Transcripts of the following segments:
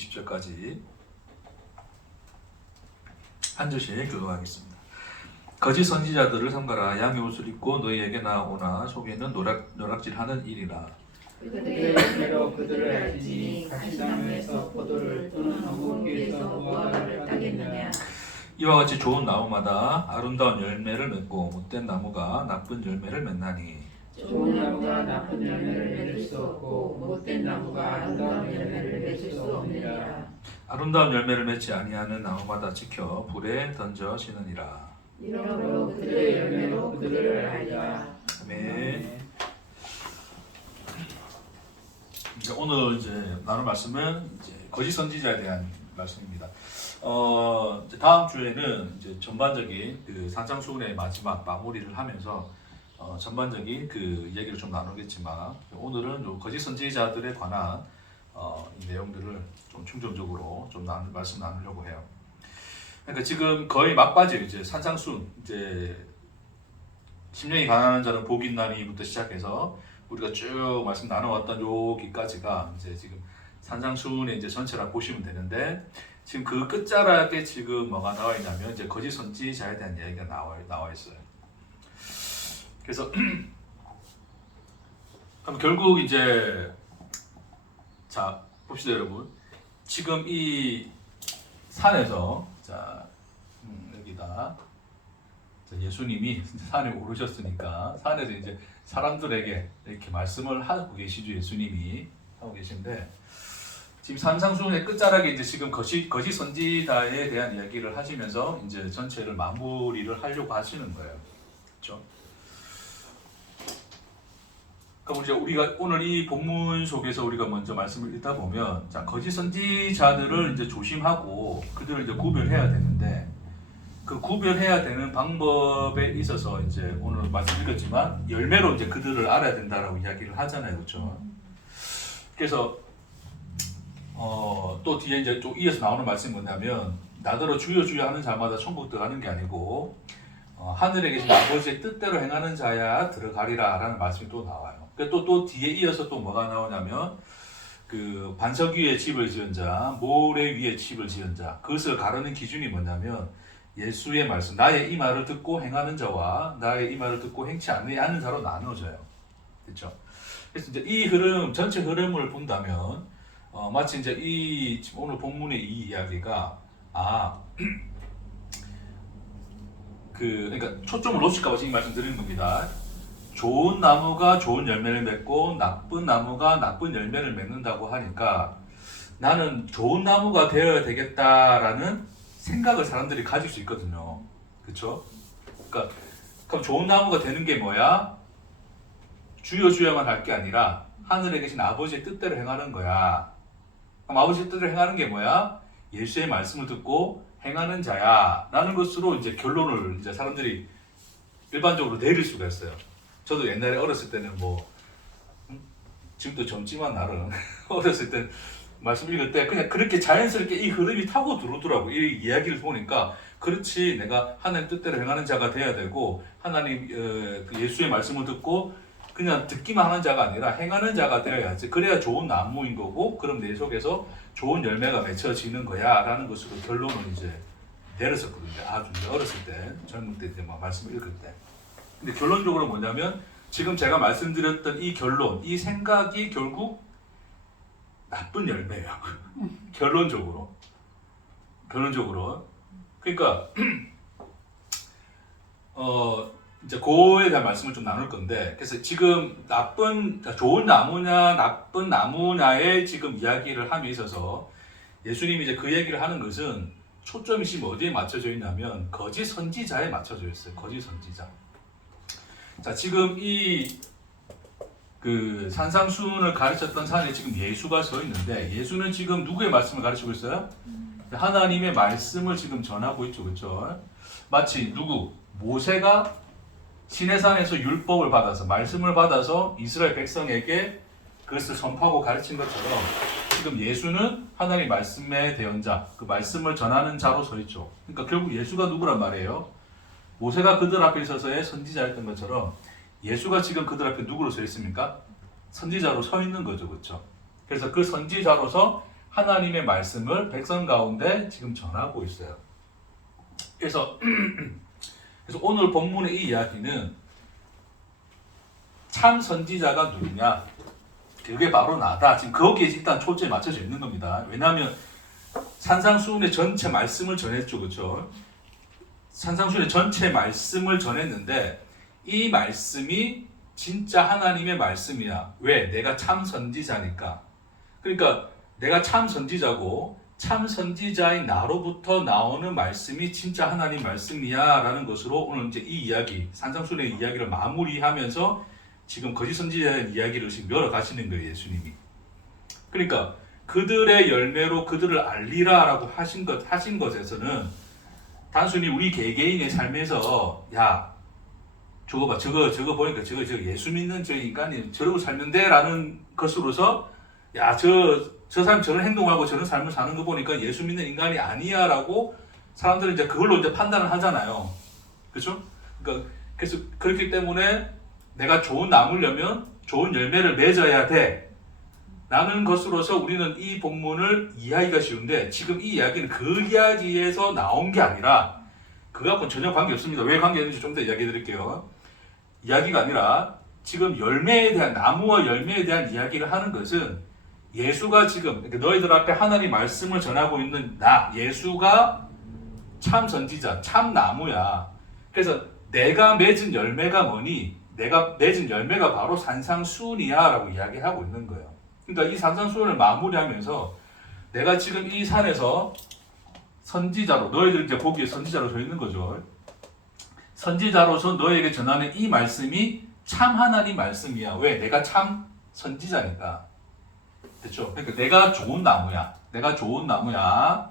20절까지 한 절씩 교독하겠습니다. 거짓 선지자들을 삼가라. 양의 옷을 입고 너희에게 나오나 속에는 노략질하는 일이라. 그들의 열매로 그들을 알지니 가시나무에서 포도를 또는 어묵교에서 무화과를 따겠느냐. 이와 같이 좋은 나무마다 아름다운 열매를 맺고 못된 나무가 나쁜 열매를 맺나니. 좋은 나무가 나쁜 열매를 맺을 수 없고 못된 나무가 아름다운 열매를 맺을 수 없느니라. 아름다운 열매를 맺지 아니하는 나무마다 지켜 불에 던져지느니라. 이러므로 그들의 열매로 그들을 알리라. 아멘. 오늘 이제 나눌 말씀은 이제 거짓 선지자에 대한 말씀입니다. 이제 다음 주에는 이제 전반적인 그 산상수훈의 마지막 마무리를 하면서 전반적인 그 얘기를 좀 나누겠지만 오늘은 요 거짓 선지자들에 관한 이 내용들을 좀 충정적으로 좀 말씀 나누려고 해요. 그러니까 지금 거의 막바지 이제 산상수훈 이제 심령이 가난한 자는 복이 있나니부터 시작해서 우리가 쭉 말씀 나눠왔던 여기까지가 이제 지금 산상수훈의 이제 전체라 보시면 되는데 지금 그 끝자락에 지금 뭐가 나와 있냐면 이제 거짓 선지자에 대한 이야기가 나와 있어요. 그래서 그럼 결국 이제 자 봅시다 여러분. 지금 이 산에서 자 여기다 예수님이 산에 오르셨으니까 산에서 이제 사람들에게 이렇게 말씀을 하고 계시죠. 예수님이 하고 계신데 지금 산상수훈의 끝자락에 이제 지금 거짓 선지자에 대한 이야기를 하시면서 이제 전체를 마무리를 하려고 하시는 거예요. 그렇죠? 그럼 이제 우리가 오늘 이 본문 속에서 우리가 먼저 말씀을 읽다 보면 자 거짓 선지자들을 이제 조심하고 그들을 이제 구별해야 되는데 그 구별해야 되는 방법에 있어서 이제 오늘 말씀 읽었지만 열매로 이제 그들을 알아야 된다라고 이야기를 하잖아요, 그렇죠? 그래서 또 뒤에 이제 또 이어서 나오는 말씀이 뭐냐면 나더러 주여 주여 하는 자마다 천국 들어가는 게 아니고 하늘에 계신 아버지의 뜻대로 행하는 자야 들어가리라라는 말씀이 또 나와요. 또 뒤에 이어서 또 뭐가 나오냐면 그 반석 위에 집을 지은 자, 모래 위에 집을 지은 자 그것을 가르는 기준이 뭐냐면 예수의 말씀, 나의 이 말을 듣고 행하는 자와 나의 이 말을 듣고 행치 않는 자로 나누어져요. 그렇죠? 그래서 이제 이 흐름, 전체 흐름을 본다면 마치 이제 이 오늘 본문의 이 이야기가 그러니까 초점을 놓칠까 봐 지금 말씀드리는 겁니다. 좋은 나무가 좋은 열매를 맺고 나쁜 나무가 나쁜 열매를 맺는다고 하니까 나는 좋은 나무가 되어야 되겠다라는 생각을 사람들이 가질 수 있거든요. 그렇죠? 그러니까 그럼 좋은 나무가 되는 게 뭐야? 주여 주여만 할 게 아니라 하늘에 계신 아버지의 뜻대로 행하는 거야. 그럼 아버지의 뜻대로 행하는 게 뭐야? 예수의 말씀을 듣고 행하는 자야. 라는 것으로 이제 결론을 이제 사람들이 일반적으로 내릴 수가 있어요. 저도 옛날에 어렸을 때는 지금도 젊지만 나름 어렸을 때 말씀 읽을 때 그냥 그렇게 자연스럽게 이 흐름이 타고 들어오더라고. 이 이야기를 보니까 그렇지 내가 하나님 뜻대로 행하는 자가 돼야 되고 하나님 예수의 말씀을 듣고 그냥 듣기만 하는 자가 아니라 행하는 자가 되어야지. 그래야 좋은 나무인 거고 그럼 내 속에서 좋은 열매가 맺혀지는 거야 라는 것으로 결론을 이제 내렸었거든요. 아주 어렸을 때 젊을 때 이제 말씀을 읽을 때. 근데 결론적으로 뭐냐면 지금 제가 말씀드렸던 이 결론, 이 생각이 결국 나쁜 열매예요. 결론적으로. 그러니까 이제 그거에 대한 말씀을 좀 나눌 건데 그래서 지금 좋은 나무냐 나쁜 나무냐의 지금 이야기를 함에 있어서 예수님이 이제 그 얘기를 하는 것은 초점이 지금 어디에 맞춰져 있냐면 거짓 선지자에 맞춰져 있어요. 거짓 선지자. 자, 지금 그 산상수훈을 가르쳤던 산에 지금 예수가 서 있는데 예수는 지금 누구의 말씀을 가르치고 있어요? 하나님의 말씀을 지금 전하고 있죠. 그렇죠? 마치 모세가 시내산에서 율법을 받아서 말씀을 받아서 이스라엘 백성에게 그것을 선포하고 가르친 것처럼 지금 예수는 하나님의 말씀의 대언자, 그 말씀을 전하는 자로 서 있죠. 그러니까 결국 예수가 누구란 말이에요? 모세가 그들 앞에 서서의 선지자였던 것처럼 예수가 지금 그들 앞에 누구로 서 있습니까? 선지자로 서 있는 거죠. 그렇죠? 그래서 그 선지자로서 하나님의 말씀을 백성 가운데 지금 전하고 있어요. 그래서 오늘 본문의 이 이야기는 참 선지자가 누구냐? 그게 바로 나다. 지금 거기에 일단 초점이 맞춰져 있는 겁니다. 왜냐하면 산상수훈의 전체 말씀을 전했죠, 그렇죠? 산상수훈의 전체 말씀을 전했는데 이 말씀이 진짜 하나님의 말씀이야. 왜? 내가 참 선지자니까. 그러니까 내가 참 선지자고 참 선지자인 나로부터 나오는 말씀이 진짜 하나님 말씀이야 라는 것으로 오늘 이제 이 이야기, 산상수훈의 이야기를 마무리하면서 지금 거짓 선지자의 이야기를 지금 열어가시는 거예요, 예수님이. 그러니까 그들의 열매로 그들을 알리라 라고 하신 것에서는 단순히 우리 개개인의 삶에서 야 저거 봐 저거 보니까 저거 예수 믿는 저 인간이 저러고 살는데 라는 것으로서 야 저 사람 저런 행동하고 저런 삶을 사는 거 보니까 예수 믿는 인간이 아니야 라고 사람들은 이제 그걸로 이제 판단을 하잖아요. 그렇죠? 그러니까 그래서 그렇기 때문에 내가 좋은 나무려면 좋은 열매를 맺어야 돼 라는 것으로서 우리는 이 본문을 이해하기가 쉬운데 지금 이 이야기는 그 이야기에서 나온 게 아니라 그거하고는 전혀 관계없습니다. 왜 관계있는지 좀 더 이야기해 드릴게요. 이야기가 아니라 지금 열매에 대한 나무와 열매에 대한 이야기를 하는 것은 예수가 지금 너희들 앞에 하나님 말씀을 전하고 있는 나 예수가 참 선지자 참 나무야. 그래서 내가 맺은 열매가 뭐니? 내가 맺은 열매가 바로 산상수훈이야 라고 이야기하고 있는 거예요. 그러니까 이 산상수훈을 마무리하면서 내가 지금 이 산에서 선지자로 너희들 이제 보기에 선지자로 서 있는 거죠. 선지자로서 너에게 전하는 이 말씀이 참 하나님 말씀이야. 왜? 내가 참 선지자니까. 됐죠? 그러니까 내가 좋은 나무야. 내가 좋은 나무야.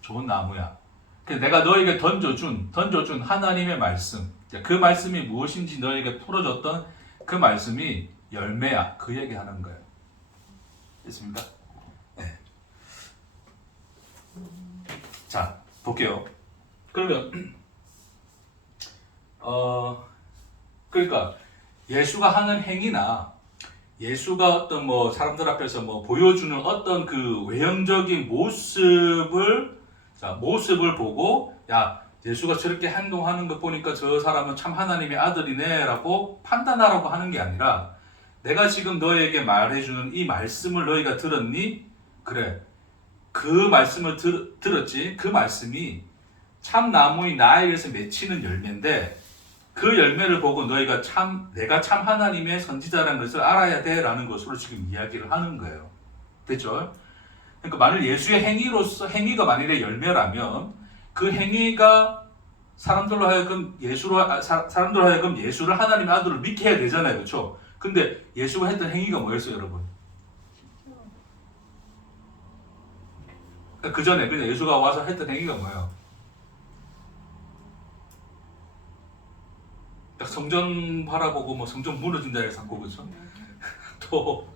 좋은 나무야. 그래서 내가 너에게 던져준 하나님의 말씀. 그 말씀이 무엇인지 너에게 풀어줬던 그 말씀이 열매야. 그 얘기하는 거예요. 됐습니까? 네. 자, 볼게요. 그러면 그러니까 예수가 하는 행위나 예수가 어떤 뭐 사람들 앞에서 뭐 보여주는 어떤 그 외형적인 모습을 보고 야 예수가 저렇게 행동하는 것 보니까 저 사람은 참 하나님의 아들이네 라고 판단하라고 하는 게 아니라 내가 지금 너에게 말해주는 이 말씀을 너희가 들었니? 그래 그 말씀을 들었지. 그 말씀이 참 나무인 나에게서 맺히는 열매인데 그 열매를 보고 너희가 내가 참 하나님의 선지자라는 것을 알아야 돼 라는 것으로 지금 이야기를 하는 거예요. 됐죠? 그러니까 만일 예수의 행위가 만일에 열매라면 그 행위가 사람들로 하여금 예수를 하나님의 아들을 믿게 해야 되잖아요. 그렇죠? 근데 예수가 했던 행위가 뭐였어요, 여러분? 그 전에 그냥 예수가 와서 했던 행위가 뭐예요? 성전 바라보고 뭐 성전 무너진다 해서 자꾸 그렇죠? 또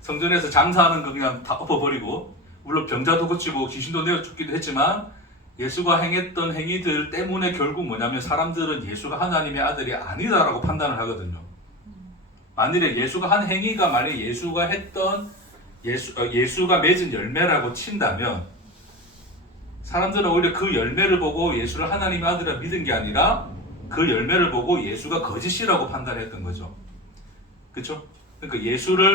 성전에서 장사하는 거 그냥 다 엎어버리고 물론 병자도 고치고 귀신도 내어 죽기도 했지만 예수가 행했던 행위들 때문에 결국 뭐냐면 사람들은 예수가 하나님의 아들이 아니다라고 판단을 하거든요. 만일에 예수가 한 행위가 만약에 예수가 했던 예수가 맺은 열매라고 친다면 사람들은 오히려 그 열매를 보고 예수를 하나님의 아들이라 믿은 게 아니라 그 열매를 보고 예수가 거짓이라고 판단했던 거죠. 그렇죠? 그러니까 예수가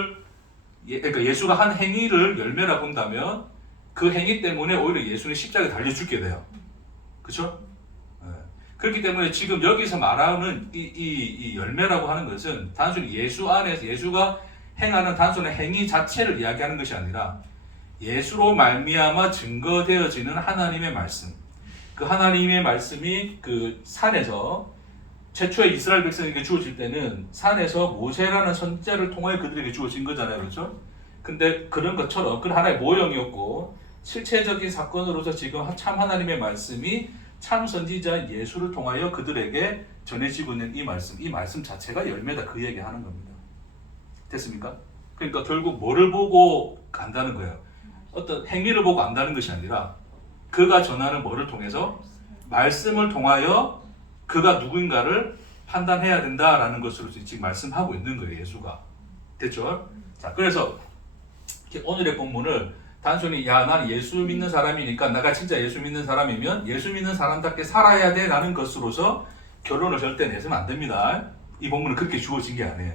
한 행위를 열매라 본다면 그 행위 때문에 오히려 예수는 십자가에 달려 죽게 돼요. 그렇죠? 그렇기 때문에 지금 여기서 말하는 이 열매라고 하는 것은 단순히 예수 안에서 예수가 행하는 단순한 행위 자체를 이야기하는 것이 아니라 예수로 말미암아 증거되어지는 하나님의 말씀. 그 하나님의 말씀이 그 산에서 최초의 이스라엘 백성에게 주어질 때는 산에서 모세라는 선지자를 통하여 그들에게 주어진 거잖아요. 그렇죠? 근데 그런 것처럼 그런 하나의 모형이었고 실체적인 사건으로서 지금 참 하나님의 말씀이 참 선지자 예수를 통하여 그들에게 전해지고 있는 이 말씀 자체가 열매다 그 얘기하는 겁니다. 됐습니까? 그러니까 결국 뭐를 보고 안다는 거예요. 어떤 행위를 보고 안다는 것이 아니라 그가 전하는 뭐를 통해서 말씀을 통하여 그가 누구인가를 판단해야 된다라는 것으로 지금 말씀하고 있는 거예요. 예수가. 됐죠? 자, 그래서 오늘의 본문을 단순히 야 나는 예수 믿는 사람이니까 내가 진짜 예수 믿는 사람이면 예수 믿는 사람답게 살아야 돼 라는 것으로서 결론을 절대 내서는 안 됩니다. 이 본문은 그렇게 주어진 게 아니에요.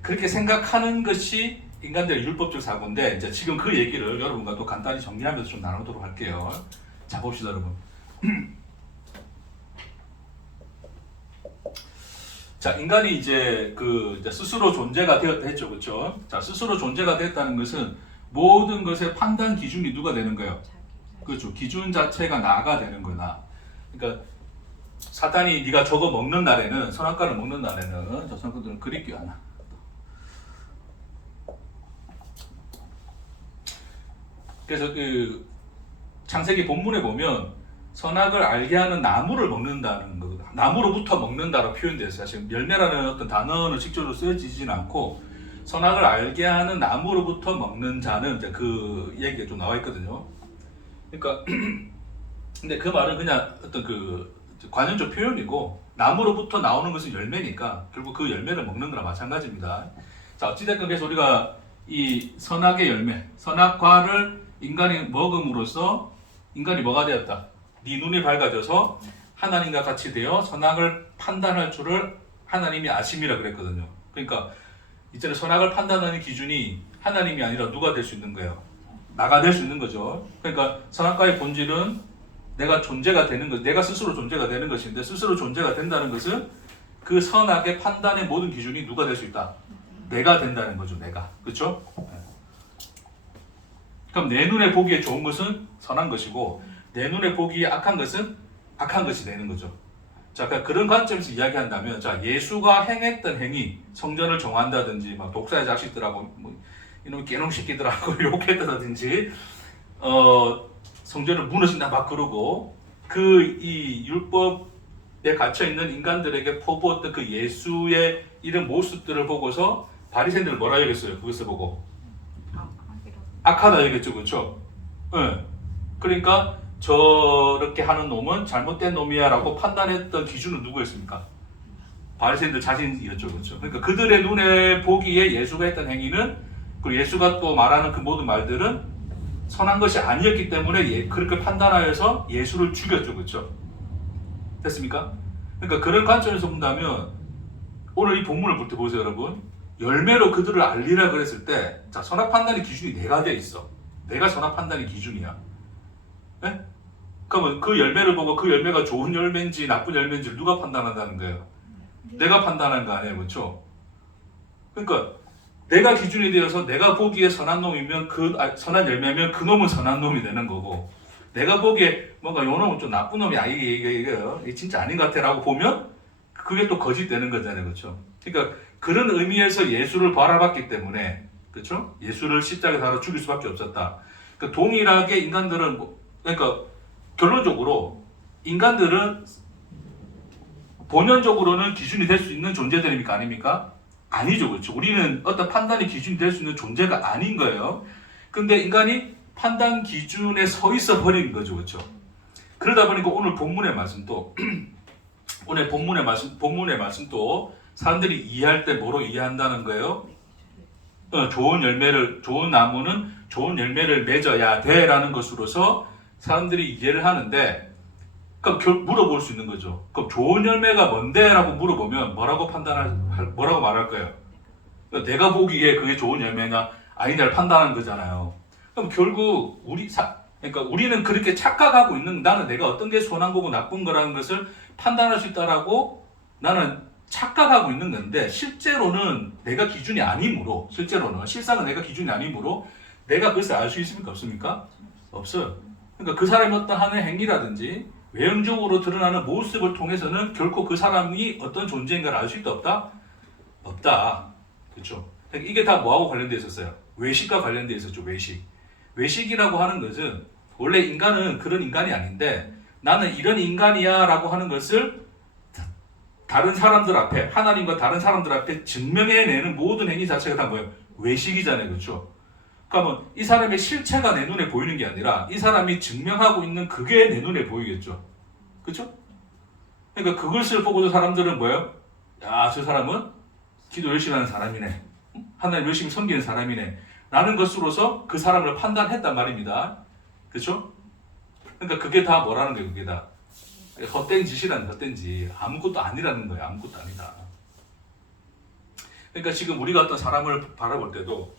그렇게 생각하는 것이 인간들의 율법적 사고인데 이제 지금 그 얘기를 여러분과 또 간단히 정리하면서 좀 나누도록 할게요. 자 봅시다 여러분. 자 인간이 이제 이제 스스로 존재가 되었다 했죠, 그렇죠? 자 스스로 존재가 됐다는 것은 모든 것의 판단 기준이 누가 되는 거예요? 그렇죠. 기준 자체가 나가 되는 거나. 그러니까 사탄이 네가 저거 먹는 날에는 선악과를 먹는 날에는 저 선악과들은 그립게 하나. 그래서 그 창세기 본문에 보면 선악을 알게 하는 나무를 먹는다는 거, 나무로부터 먹는다라고 표현되어 있어요. 사실 열매라는 어떤 단어는 직접으로 쓰여지진 않고 선악을 알게 하는 나무로부터 먹는 자는 이제 그 얘기가 좀 나와 있거든요. 그러니까 근데 그 말은 그냥 어떤 그 관용적 표현이고 나무로부터 나오는 것은 열매니까 결국 그 열매를 먹는 거나 마찬가지입니다. 자 어찌됐건 그래서 우리가 이 선악의 열매, 선악과를 인간이 먹음으로써 인간이 뭐가 되었다? 네 눈이 밝아져서 하나님과 같이 되어 선악을 판단할 줄을 하나님이 아심이라 그랬거든요. 그러니까 이제는 선악을 판단하는 기준이 하나님이 아니라 누가 될 수 있는 거예요? 나가 될 수 있는 거죠. 그러니까 선악과의 본질은 내가 존재가 되는 것, 내가 스스로 존재가 되는 것인데 스스로 존재가 된다는 것은 그 선악의 판단의 모든 기준이 누가 될 수 있다? 내가 된다는 거죠. 내가. 그렇죠? 그럼 내 눈에 보기에 좋은 것은 선한 것이고 내 눈에 보기에 악한 것은 악한 것이 되는 거죠. 자, 그러니까 그런 관점에서 이야기한다면, 자 예수가 행했던 행위, 성전을 정한다든지, 막 독사의 자식들하고 뭐 이놈 깨놈 새끼들하고 욕했다든지, 성전을 무너진다 막 그러고 그 이 율법에 갇혀 있는 인간들에게 퍼부었던 그 예수의 이런 모습들을 보고서 바리새인들 뭐라 여겼어요? 그것을 보고 악하다 여겼죠, 그렇죠? 네. 그러니까 저렇게 하는 놈은 잘못된 놈이야라고 판단했던 기준은 누구였습니까? 바리새인들 자신이었죠, 그렇죠? 그러니까 그들의 눈에 보기에 예수가 했던 행위는, 그리고 예수가 또 말하는 그 모든 말들은 선한 것이 아니었기 때문에 그렇게 판단하여서 예수를 죽였죠, 그렇죠? 됐습니까? 그러니까 그런 관점에서 본다면 오늘 이 본문을 볼 때 보세요, 여러분. 열매로 그들을 알리라 그랬을 때, 자 선악 판단의 기준이 내가 돼 있어. 내가 선악 판단의 기준이야. 네? 그러면 그 열매를 보고 그 열매가 좋은 열매인지 나쁜 열매인지 누가 판단한다는 거예요? 내가 판단하는 거 아니에요, 그렇죠? 그러니까 내가 기준이 되어서 내가 보기에 선한 놈이면 선한 열매면 그 놈은 선한 놈이 되는 거고, 내가 보기에 뭔가 요 놈은 좀 나쁜 놈이 이게 진짜 아닌 것 같아라고 보면 그게 또 거짓 되는 거잖아요, 그렇죠? 그러니까 그런 의미에서 예수를 바라봤기 때문에, 그렇죠? 예수를 십자가에 달아 죽일 수밖에 없었다. 그러니까 동일하게 인간들은 그러니까 결론적으로 인간들은 본연적으로는 기준이 될 수 있는 존재들입니까? 아닙니까? 아니죠, 그렇죠? 우리는 어떤 판단의 기준이 될 수 있는 존재가 아닌 거예요. 근데 인간이 판단 기준에 서 있어 버린 거죠, 그렇죠? 그러다 보니까 오늘 본문의 말씀도 오늘 본문의 말씀도 사람들이 이해할 때 뭐로 이해한다는 거예요? 좋은 나무는 좋은 열매를 맺어야 돼라는 것으로서 사람들이 이해를 하는데, 그럼 물어볼 수 있는 거죠. 그럼 좋은 열매가 뭔데라고 물어보면 뭐라고 말할 거예요? 그러니까 내가 보기에 그게 좋은 열매냐 아니냐를 판단하는 거잖아요. 그럼 결국 그러니까 우리는 그렇게 착각하고 있는, 나는 내가 어떤 게 선한 거고 나쁜 거라는 것을 판단할 수 있다라고 나는 착각하고 있는 건데, 실제로는 내가 기준이 아니므로, 실상은 내가 기준이 아니므로 내가 그것을 알 수 있습니까? 없습니까? 없어요. 그러니까 그 사람이 어떤 하는 행위라든지 외형적으로 드러나는 모습을 통해서는 결코 그 사람이 어떤 존재인가를 알 수 있다 없다? 없다. 그렇죠? 그러니까 이게 다 뭐하고 관련되어 있었어요? 외식과 관련되어 있었죠. 외식이라고 하는 것은 원래 인간은 그런 인간이 아닌데 나는 이런 인간이야 라고 하는 것을 다른 사람들 앞에, 하나님과 다른 사람들 앞에 증명해내는 모든 행위 자체가 다 뭐예요? 외식이잖아요. 그렇죠? 그러면 이 사람의 실체가 내 눈에 보이는 게 아니라 이 사람이 증명하고 있는 그게 내 눈에 보이겠죠. 그렇죠? 그러니까 그것을 보고도 사람들은 뭐예요? 야, 저 사람은 기도 열심히 하는 사람이네. 하나님 열심히 섬기는 사람이네. 라는 것으로서 그 사람을 판단했단 말입니다. 그렇죠? 그러니까 그게 다 뭐라는 거예요. 그게 다 헛된 짓이라는 헛된 짓. 아무것도 아니라는 거예요. 아무것도 아니다. 그러니까 지금 우리가 어떤 사람을 바라볼 때도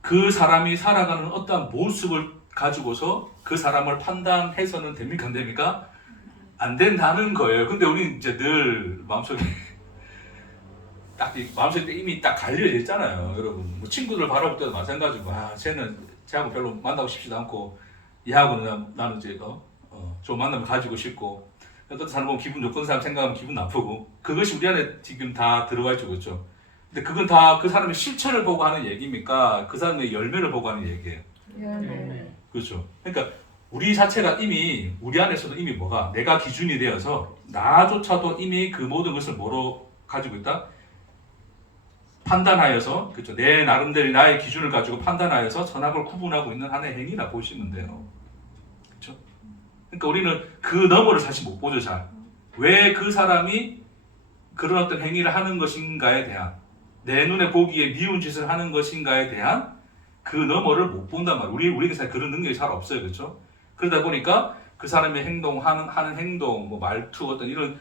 그 사람이 살아가는 어떠한 모습을 가지고서 그 사람을 판단해서는 됩니까? 안 됩니까? 안 된다는 거예요. 근데 우리 이제 늘 마음속에 마음속에 이미 딱 갈려져 있잖아요. 여러분 뭐 친구들 바라볼 때도 마찬가지고 쟤는 쟤하고 별로 만나고 싶지도 않고 얘하고는 나는 이제 좀 만나면 가지고 싶고 어떤 사람 보면 기분 좋고 어떤 사람 생각하면 기분 나쁘고 그것이 우리 안에 지금 다 들어가 있죠. 그렇죠? 근데 그건 다 그 사람의 실체를 보고 하는 얘기입니까? 그 사람의 열매를 보고 하는 얘기예요. 네. 그렇죠. 그러니까 우리 자체가 이미 우리 안에서도 이미 뭐가 내가 기준이 되어서 나조차도 이미 그 모든 것을 뭐로 가지고 있다? 판단하여서 그렇죠. 내 나름대로 나의 기준을 가지고 판단하여서 선악을 구분하고 있는 하나의 행위라 보시면 돼요. 그렇죠? 그러니까 우리는 그 너머를 사실 못 보죠. 잘. 왜 그 사람이 그런 어떤 행위를 하는 것인가에 대한 내 눈에 보기에 미운 짓을 하는 것인가에 대한 그 너머를 못 본단 말이에요. 우리에게 사실 그런 능력이 잘 없어요. 그렇죠? 그러다 보니까 그 사람의 하는 행동, 뭐 말투, 어떤 이런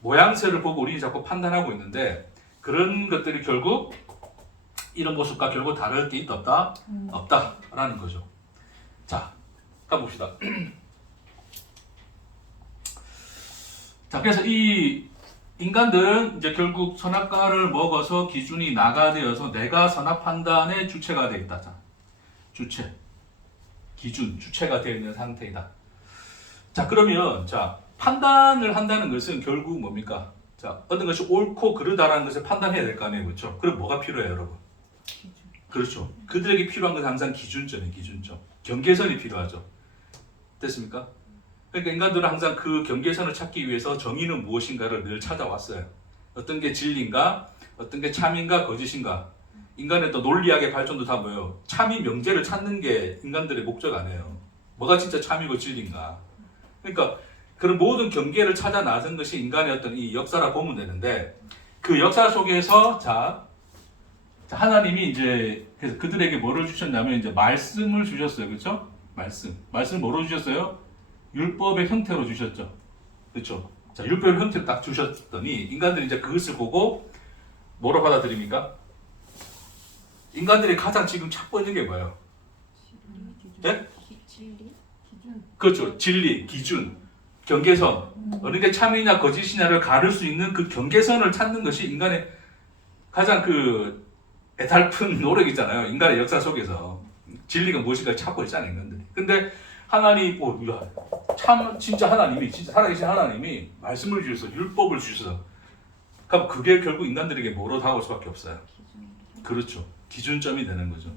모양새를 보고 우리는 자꾸 판단하고 있는데 그런 것들이 결국 이런 모습과 결국 다를 게 있다 없다? 없다라는 거죠. 자, 가봅시다. 자, 그래서 이 인간들은 이제 결국 선악과를 먹어서 기준이 나가되어서 내가 선악 판단의 주체가 되어 있다. 자, 주체, 기준, 주체가 되어 있는 상태이다. 자, 그러면 자 판단을 한다는 것은 결국 뭡니까? 자, 어떤 것이 옳고 그르다라는 것을 판단해야 될 거 아니에요, 그렇죠? 그럼 뭐가 필요해요, 여러분? 그렇죠. 그들에게 필요한 것은 항상 기준점이에요, 기준점. 경계선이 필요하죠. 됐습니까? 그러니까 인간들은 항상 그 경계선을 찾기 위해서 정의는 무엇인가를 늘 찾아왔어요. 어떤 게 진리인가, 어떤 게 참인가, 거짓인가. 인간의 또 논리학의 발전도 다 뭐예요? 참이 명제를 찾는 게 인간들의 목적 아니에요. 뭐가 진짜 참이고 진리인가. 그러니까 그런 모든 경계를 찾아 나선 것이 인간의 어떤 이 역사라 보면 되는데 그 역사 속에서 자 하나님이 이제 그래서 그들에게 뭐를 주셨냐면 이제 말씀을 주셨어요. 그렇죠? 말씀 뭐로 주셨어요? 율법의 형태로 주셨죠. 그렇죠? 자, 율법의 형태로 딱 주셨더니 인간들이 이제 그것을 보고 뭐로 받아들입니까? 인간들이 가장 지금 찾고 있는 게 뭐예요? 네? 진리? 기준. 그렇죠. 진리, 기준, 경계선. 어느 게 참이냐 거짓이냐를 가를 수 있는 그 경계선을 찾는 것이 인간의 가장 그 애달픈 노력이잖아요. 인간의 역사 속에서 진리가 무엇인가 찾고 있잖아요, 인간들이. 근데 하나님, 참 진짜 하나님이 진짜 살아계신 하나님이 말씀을 주셔서 율법을 주셔서 그럼 그게 결국 인간들에게 뭐로 다가올 수밖에 없어요. 그렇죠. 기준점이 되는 거죠.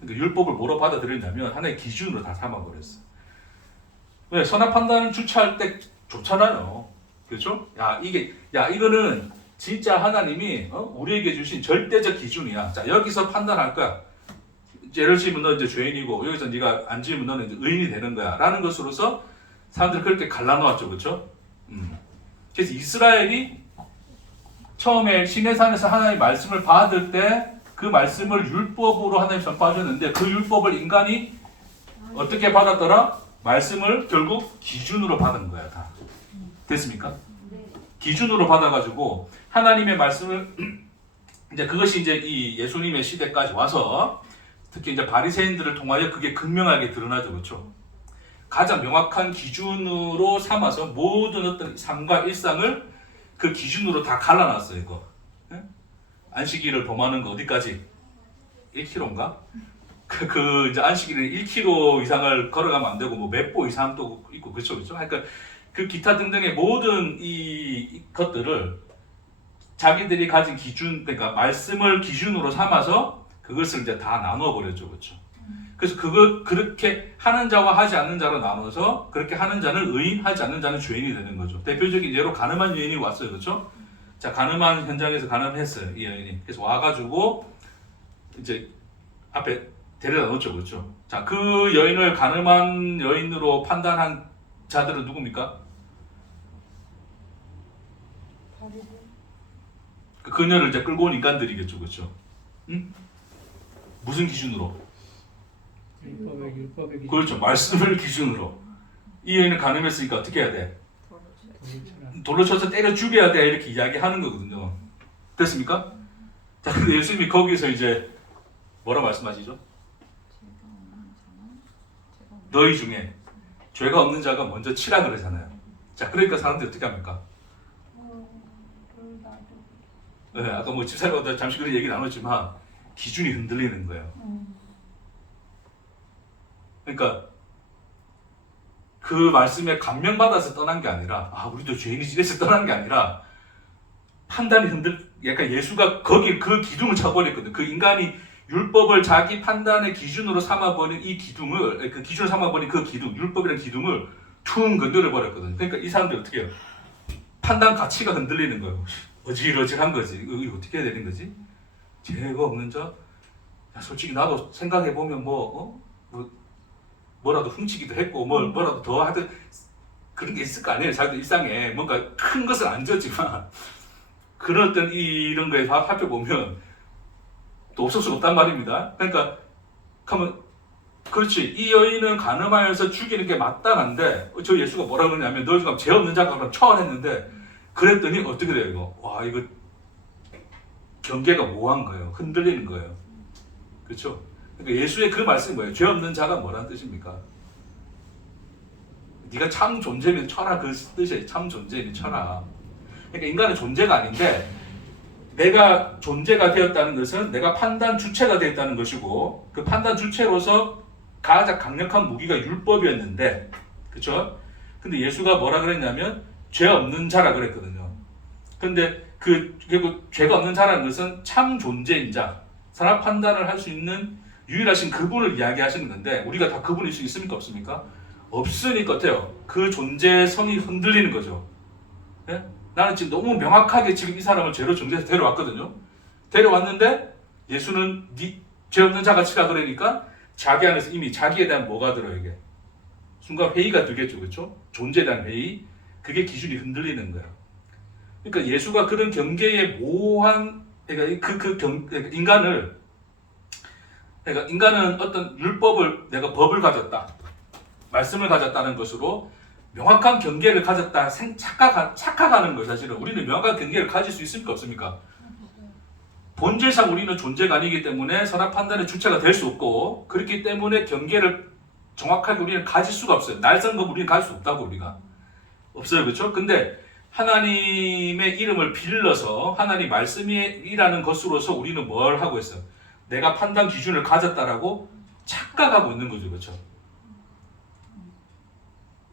그러니까 율법을 뭐로 받아들이냐면 하나의 기준으로 다 삼아버렸어요. 왜 선악 판단을 주체할 때 좋잖아요. 그렇죠? 이거는 진짜 하나님이 우리에게 주신 절대적 기준이야. 자, 여기서 판단할 거야. 예를 들면 너 이제 죄인이고 여기서 네가 안 지으면 너는 이제 의인이 되는 거야. 라는 것으로서 사람들이 그렇게 갈라놓았죠. 그렇죠? 그래서 이스라엘이 처음에 시내산에서 하나님의 말씀을 받을 때 그 말씀을 율법으로 하나님 전파하셨는데 그 율법을 인간이 어떻게 받았더라? 말씀을 결국 기준으로 받은 거야. 다. 됐습니까? 네. 기준으로 받아가지고 하나님의 말씀을 이제 그것이 이제 이 예수님의 시대까지 와서 특히 이제 바리새인들을 통하여 그게 극명하게 드러나죠. 그렇죠? 가장 명확한 기준으로 삼아서 모든 어떤 삶과 일상을 그 기준으로 다 갈라놨어요. 이거. 예? 안식일을 범하는 거 어디까지? 1km인가? 그 이제 안식일은 1km 이상을 걸어가면 안 되고 뭐 몇 보 이상도 있고 그렇죠, 그렇죠. 그러니까 그 기타 등등의 모든 이 것들을 자기들이 가진 기준, 그러니까 말씀을 기준으로 삼아서 그것을 이제 다 나누어 버렸죠, 그렇죠. 그래서 그렇게 하는 자와 하지 않는 자로 나눠서 그렇게 하는 자는 의인, 하지 않는 자는 죄인이 되는 거죠. 대표적인 예로 가늠한 여인이 왔어요, 그렇죠. 자, 가늠한 현장에서 가늠했어요, 이 여인이. 그래서 와가지고 이제 앞에 데려다 놓죠, 그렇죠. 자, 그 여인을 가늠한 여인으로 판단한 자들은 누굽니까? 그녀를 이제 끌고 온 인간들이겠죠, 그렇죠? 응? 무슨 기준으로? 율법의 기준. 그렇죠, 말씀을 기준으로. 이 여인은 가늠했으니까 어떻게 해야 돼? 돌로 쳐서 때려 죽여야 돼, 이렇게 이야기하는 거거든요. 됐습니까? 자, 근데 예수님이 거기서 이제 뭐라 말씀하시죠? 너희 중에 죄가 없는 자가 먼저 치라 그러잖아요. 자, 그러니까 사람들이 어떻게 합니까? 네, 아까 뭐 집사님하고 잠시 그런 얘기 나눴지만 기준이 흔들리는 거예요. 그러니까 그 말씀에 감명받아서 떠난 게 아니라 우리도 죄인이지 이래서 떠난 게 아니라 판단이 약간 예수가 거기 그 기둥을 쳐버렸거든. 그 인간이 율법을 자기 판단의 기준으로 삼아버린 이 기둥을, 그 기준을 삼아버린 그 기둥, 율법이라는 기둥을 퉁 건드려버렸거든. 그러니까 이 사람들이 어떻게 해요? 판단 가치가 흔들리는 거예요. 어지러지한 거지. 이거 어떻게 해야 되는 거지? 죄가 없는 자? 야, 솔직히 나도 생각해보면 뭐라도 훔치기도 했고 뭐라도 더 하든 그런 게 있을 거 아니에요. 자기들 일상에 뭔가 큰 것은 안 졌지만 그런 어떤 이런 거에 살펴보면 또 없을 수 없단 말입니다. 그러니까 하면 그렇지, 이 여인은 간음하여서 죽이는 게 마땅한데 저 예수가 뭐라 그러냐면 너 지금 죄 없는 자가 그럼 처벌했는데 그랬더니 어떻게 돼요 이거? 와, 이거 경계가 모호한 거예요. 흔들리는 거예요. 그렇죠? 그러니까 예수의 그 말씀이 뭐예요? 죄 없는 자가 뭐라는 뜻입니까? 네가 참 존재면 쳐라, 그 뜻이에요. 참 존재면 쳐라. 그러니까 인간은 존재가 아닌데 내가 존재가 되었다는 것은 내가 판단 주체가 되었다는 것이고 그 판단 주체로서 가장 강력한 무기가 율법이었는데, 그렇죠? 근데 예수가 뭐라 그랬냐면 죄 없는 자라 그랬거든요. 근데 결국 죄가 없는 자라는 것은 참 존재인 자, 사람 판단을 할 수 있는 유일하신 그분을 이야기하시는 건데 우리가 다 그분일 수 있습니까? 없습니까? 없으니까 어때요? 그 존재성이 흔들리는 거죠. 네? 나는 지금 너무 명확하게 지금 이 사람을 죄로 정죄해서 데려왔거든요. 데려왔는데 예수는 죄 없는 자가 치라 그러니까 자기 안에서 이미 자기에 대한 뭐가 들어요 이게? 순간 회의가 들겠죠, 그렇죠? 존재에 대한 회의, 그게 기준이 흔들리는 거예요. 그러니까 예수가 그런 경계의 모호한, 그러니까 인간은 어떤 율법을 내가 법을 가졌다, 말씀을 가졌다는 것으로 명확한 경계를 가졌다 착각하는 거예요. 사실은 우리는 명확한 경계를 가질 수 있습니까? 없습니까? 본질상 우리는 존재가 아니기 때문에 선악 판단의 주체가 될 수 없고 그렇기 때문에 경계를 정확하게 우리는 가질 수가 없어요. 날선급 우리는 가질 수 없다고 우리가 없어요. 그렇죠? 근데 하나님의 이름을 빌려서 하나님 말씀이라는 것으로서 우리는 뭘 하고 있어요? 내가 판단 기준을 가졌다라고 착각하고 있는 거죠. 그렇죠?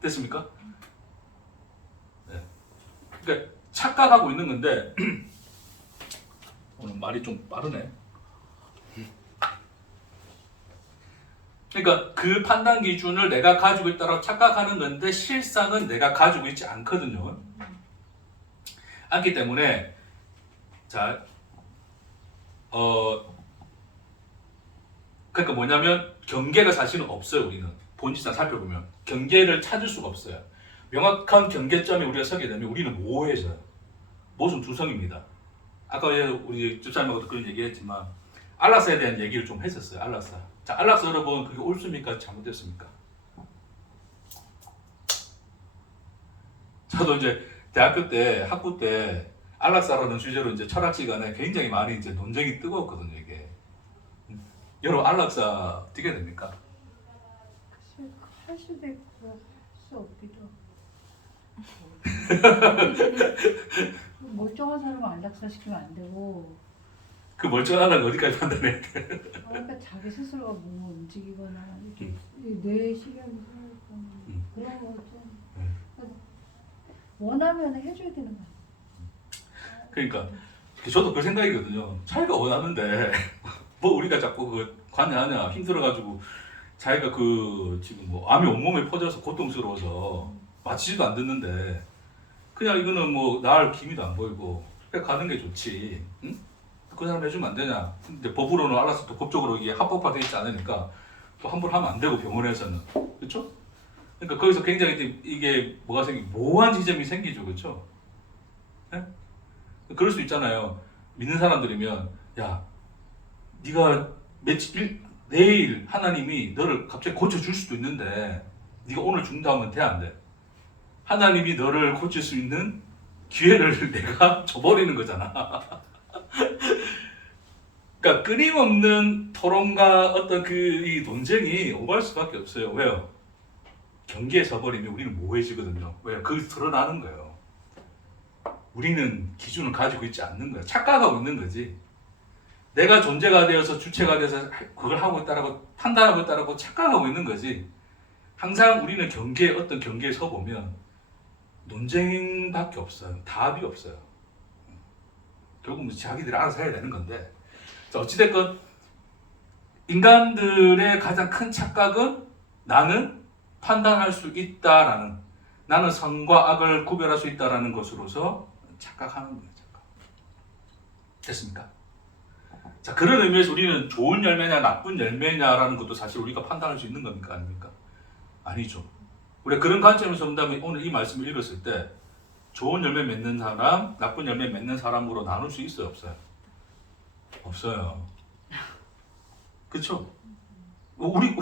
됐습니까? 네. 그러니까 착각하고 있는 건데 오늘 말이 좀 빠르네. 그러니까 그 판단 기준을 내가 가지고 있다고 착각하는 건데 실상은 내가 가지고 있지 않거든요. 않기 때문에 그러니까 뭐냐면 경계가 사실은 없어요. 우리는 본질상 살펴보면 경계를 찾을 수가 없어요. 명확한 경계점에 우리가 서게 되면 우리는 모호해져요. 모순 투성입니다. 아까 우리 집사님하고도 그런 얘기했지만 안락사에 대한 얘기를 좀 했었어요. 안락사. 자, 안락사 여러분 그게 옳습니까? 잘못됐습니까? 저도 이제 대학교 때 학부 때 안락사라는 주제로 이제 철학 시간에 굉장히 많이 이제 논쟁이 뜨거웠거든요. 이게 여러분 안락사 어떻게 됩니까? 할 수도 있고 할 수 없기도 멀쩡한 사람을 안락사 시키면 안 되고 그 멀쩡하다는 어디까지 판단해야 돼? 그러니까 자기 스스로가 몸을 움직이거나 이렇게 뇌 시경이 생기거나 그런 거죠. 원하면 해줘야 되는 거야. 그러니까 저도 그 생각이거든요. 자기가 원하는데 뭐 우리가 자꾸 그 관여하냐 힘들어가지고 자기가 그 지금 뭐 암이 온몸에 퍼져서 고통스러워서 마취지도 안 듣는데 그냥 이거는 뭐 나을 기미도 안 보이고 그냥 가는 게 좋지. 응? 그 사람 해주면 안 되냐? 근데 법으로는 알아서 또 법적으로 이게 합법화되어 있지 않으니까 또 함부로 하면 안 되고 병원에서는 그렇죠? 그러니까 거기서 굉장히 이게 뭐가 모호한 지점이 생기죠, 그렇죠? 네? 그럴 수 있잖아요. 믿는 사람들이면 야 네가 내일 하나님이 너를 갑자기 고쳐줄 수도 있는데 네가 오늘 죽는다 하면 돼 안 돼? 하나님이 너를 고칠 수 있는 기회를 내가 줘버리는 거잖아. 그러니까 끊임없는 토론과 어떤 이 논쟁이 오갈 수밖에 없어요. 왜요? 경계에 서버리면 우리는 모호해지거든요. 왜요? 그게 드러나는 거예요. 우리는 기준을 가지고 있지 않는 거예요. 착각하고 있는 거지. 내가 존재가 되어서 주체가 돼서 그걸 하고 있다라고 판단하고 있다라고 착각하고 있는 거지. 항상 우리는 어떤 경계에 서보면 논쟁밖에 없어요. 답이 없어요. 결국은 자기들이 알아서 해야 되는 건데. 자, 어찌됐건 인간들의 가장 큰 착각은 나는 판단할 수 있다라는, 나는 선과 악을 구별할 수 있다라는 것으로서 착각하는 거예요. 착각. 됐습니까? 자, 그런 의미에서 우리는 좋은 열매냐 나쁜 열매냐라는 것도 사실 우리가 판단할 수 있는 겁니까? 아닙니까? 아니죠. 우리가 그런 관점에서 본다면 오늘 이 말씀을 읽었을 때 좋은 열매 맺는 사람, 나쁜 열매 맺는 사람으로 나눌 수 있어요? 없어요? 없어요. 그렇죠? 우리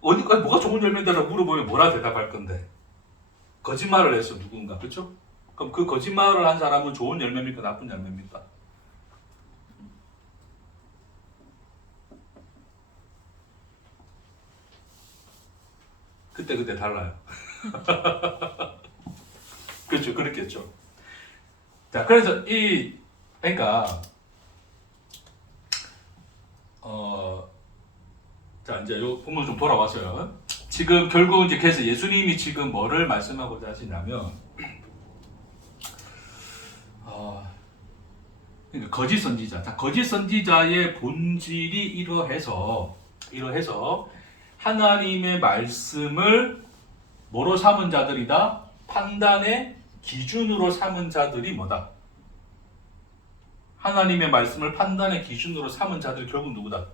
어디까지 뭐가 좋은 열매다라고 물어보면 뭐라 대답할 건데? 거짓말을 해서 누군가, 그렇죠? 그럼 그 거짓말을 한 사람은 좋은 열매입니까? 나쁜 열매입니까? 그때 달라요. 그렇죠, 그렇겠죠. 자, 그래서 그러니까 자 이제 요 본문 좀 돌아와서요. 지금 결국 이제 그래서 예수님이 지금 뭐를 말씀하고자 하시냐면, 그러니까 거짓 선지자. 자, 거짓 선지자의 본질이 이러해서 하나님의 말씀을 뭐로 삼은 자들이다? 판단의 기준으로 삼은 자들이 뭐다? 하나님의 말씀을 판단의 기준으로 삼은 자들이 결국 누구다?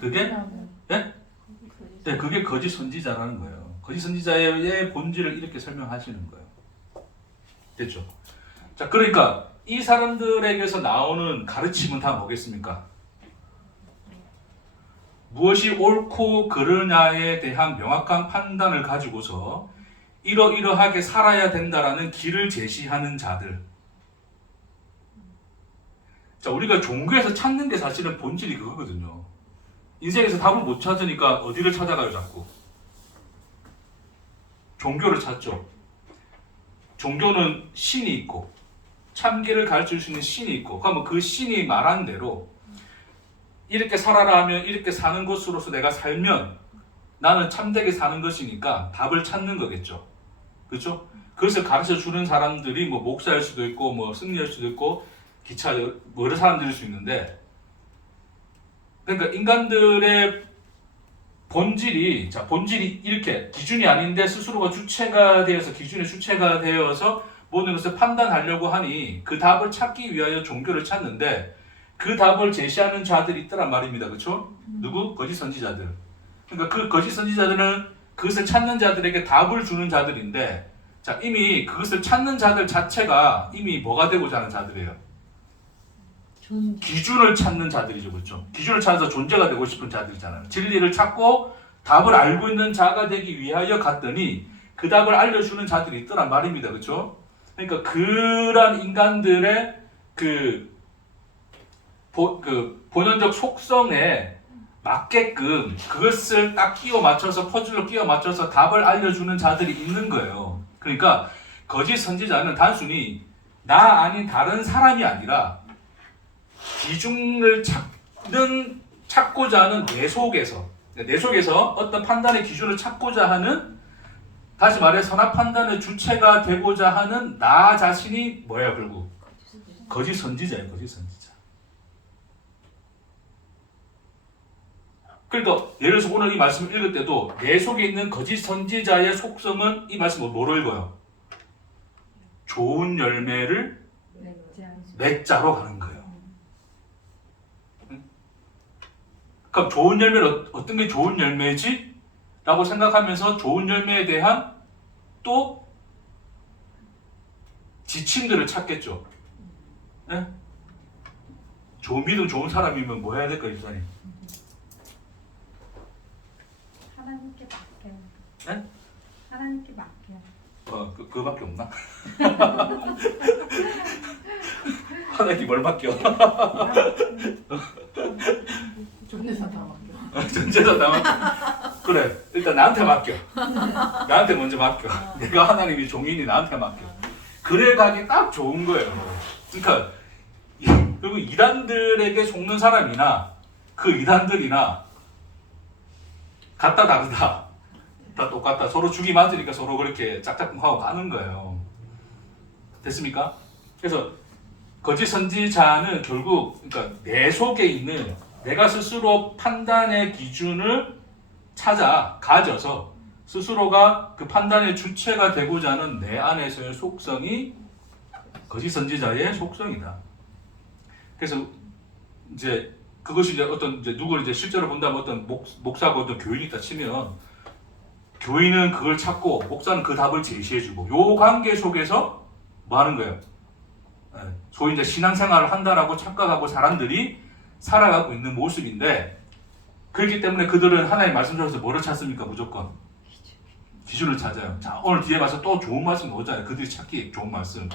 그게? 네? 네, 그게 거짓 선지자라는 거예요. 거짓 선지자의 본질을 이렇게 설명하시는 거예요. 됐죠? 자, 그러니까 이 사람들에게서 나오는 가르침은 다 뭐겠습니까? 무엇이 옳고 그르냐에 대한 명확한 판단을 가지고서 이러이러하게 살아야 된다라는 길을 제시하는 자들. 자, 우리가 종교에서 찾는 게 사실은 본질이 그거거든요. 인생에서 답을 못 찾으니까 어디를 찾아가요, 자꾸? 종교를 찾죠. 종교는 신이 있고 참기를 가르칠 수 있는 신이 있고, 그러면 그 신이 말한 대로 이렇게 살아라 하면 이렇게 사는 것으로서 내가 살면 나는 참되게 사는 것이니까 답을 찾는 거겠죠. 그렇죠? 그것을 가르쳐 주는 사람들이 뭐 목사일 수도 있고 뭐 승리일 수도 있고 기차 여러 사람들일 수 있는데, 그러니까 인간들의 본질이 이렇게 기준이 아닌데 스스로가 주체가 되어서, 기준의 주체가 되어서 모든 것을 판단하려고 하니 그 답을 찾기 위하여 종교를 찾는데, 그 답을 제시하는 자들이 있더란 말입니다. 그렇죠? 누구? 거짓 선지자들. 그러니까 그 거짓 선지자들은 그것을 찾는 자들에게 답을 주는 자들인데, 자, 이미 그것을 찾는 자들 자체가 이미 뭐가 되고자 하는 자들이에요? 기준을 찾는 자들이죠. 그렇죠? 기준을 찾아서 존재가 되고 싶은 자들이잖아요. 진리를 찾고 답을 알고 있는 자가 되기 위하여 갔더니 그 답을 알려주는 자들이 있더란 말입니다. 그렇죠? 그러니까 그런 인간들의 본연적 속성에 맞게끔 그것을 딱 끼워 맞춰서, 퍼즐로 끼워 맞춰서 답을 알려주는 자들이 있는 거예요. 그러니까 거짓 선지자는 단순히 나 아닌 다른 사람이 아니라 기준을 찾고자 하는 내 속에서 어떤 판단의 기준을 찾고자 하는, 다시 말해 선악 판단의 주체가 되고자 하는 나 자신이 뭐야? 결국 거짓 선지자예요. 거짓 선지자. 그러니까 예를 들어서 오늘 이 말씀을 읽을 때도 내 속에 있는 거짓 선지자의 속성은 이 말씀을 뭐로 읽어요? 좋은 열매를 맺자로 가는 거예요. 그럼 좋은 열매는 어떤 게 좋은 열매지? 라고 생각하면서 좋은 열매에 대한 또 지침들을 찾겠죠. 네? 믿음 좋은 사람이면 뭐 해야 될까요, 집사님? 하나님께 맡겨요. 네? 하나님께 맡겨요. 그거밖에 없나? 하나님께 뭘 맡겨? 존재산 다 맡겨. 전제자 나 맡겨. 그래, 일단 나한테 맡겨. 나한테 먼저 맡겨. 내가 하나님이 종인이 나한테 맡겨. 그래 가기 딱 좋은 거예요. 그러니까 그리고 이단들에게 속는 사람이나 그 이단들이나 같다 다르다. 다 똑같다. 서로 죽이 맞으니까 서로 그렇게 짝짝꿍하고 가는 거예요. 됐습니까? 그래서 거짓 선지자는 결국 그러니까 내 속에 있는 내가 스스로 판단의 기준을 가져서 스스로가 그 판단의 주체가 되고자 하는 내 안에서의 속성이 거짓 선지자의 속성이다. 그래서 이제 그것이 이제 어떤 이제 누구를 이제 실제로 본다면 어떤 목사고 어떤 교인이 있다 치면 교인은 그걸 찾고 목사는 그 답을 제시해주고 요 관계 속에서 뭐 하는 거예요? 소위 이제 신앙생활을 한다라고 착각하고 사람들이 살아가고 있는 모습인데 그렇기 때문에 그들은 하나님 말씀 중에서 뭐를 찾습니까? 무조건 기준을 찾아요. 자, 오늘 뒤에 가서 또 좋은 말씀 오잖아요. 그들이 찾기 좋은 말씀.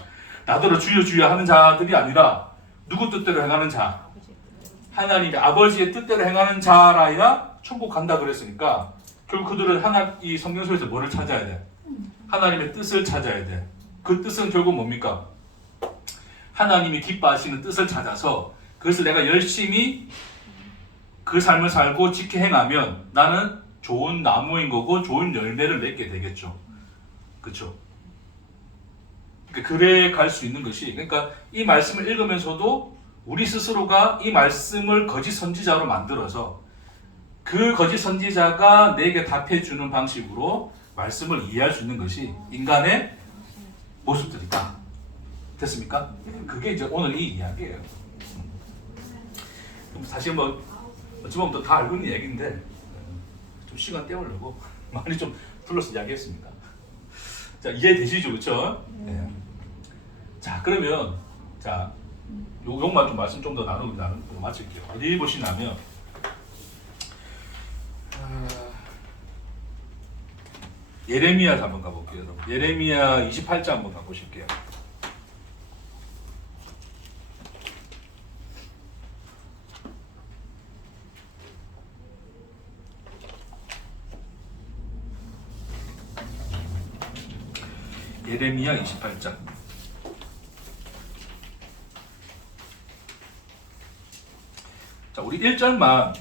나더러 주여 주여 하는 자들이 아니라 누구 뜻대로 행하는 자, 하나님의 아버지의 뜻대로 행하는 자라야 천국 간다 그랬으니까 결국 그들은 이 성경 속에서 뭐를 찾아야 돼? 하나님의 뜻을 찾아야 돼. 그 뜻은 결국 뭡니까? 하나님이 기뻐하시는 뜻을 찾아서 그것을 내가 열심히 그 삶을 살고 지켜 행하면 나는 좋은 나무인 거고 좋은 열매를 맺게 되겠죠. 그렇죠? 그래 갈 수 있는 것이 그러니까 이 말씀을 읽으면서도 우리 스스로가 이 말씀을 거짓 선지자로 만들어서 그 거짓 선지자가 내게 답해주는 방식으로 말씀을 이해할 수 있는 것이 인간의 모습들이다. 됐습니까? 그게 이제 오늘 이 이야기예요. 사실 뭐 어찌 보면 다 알고 있는 얘기인데 좀 시간 때우려고 많이 좀 둘러서 이야기했습니다. 자, 이해되시죠, 그렇죠? 네. 자, 그러면 자, 요것만 좀 말씀 좀 더 나누고 마칠게요. 어디 보시냐면 예레미야 한번 가볼게요. 여러분. 예레미야 28장 한번 가보실게요. 예레미야 28장. 자, 우리 1절만,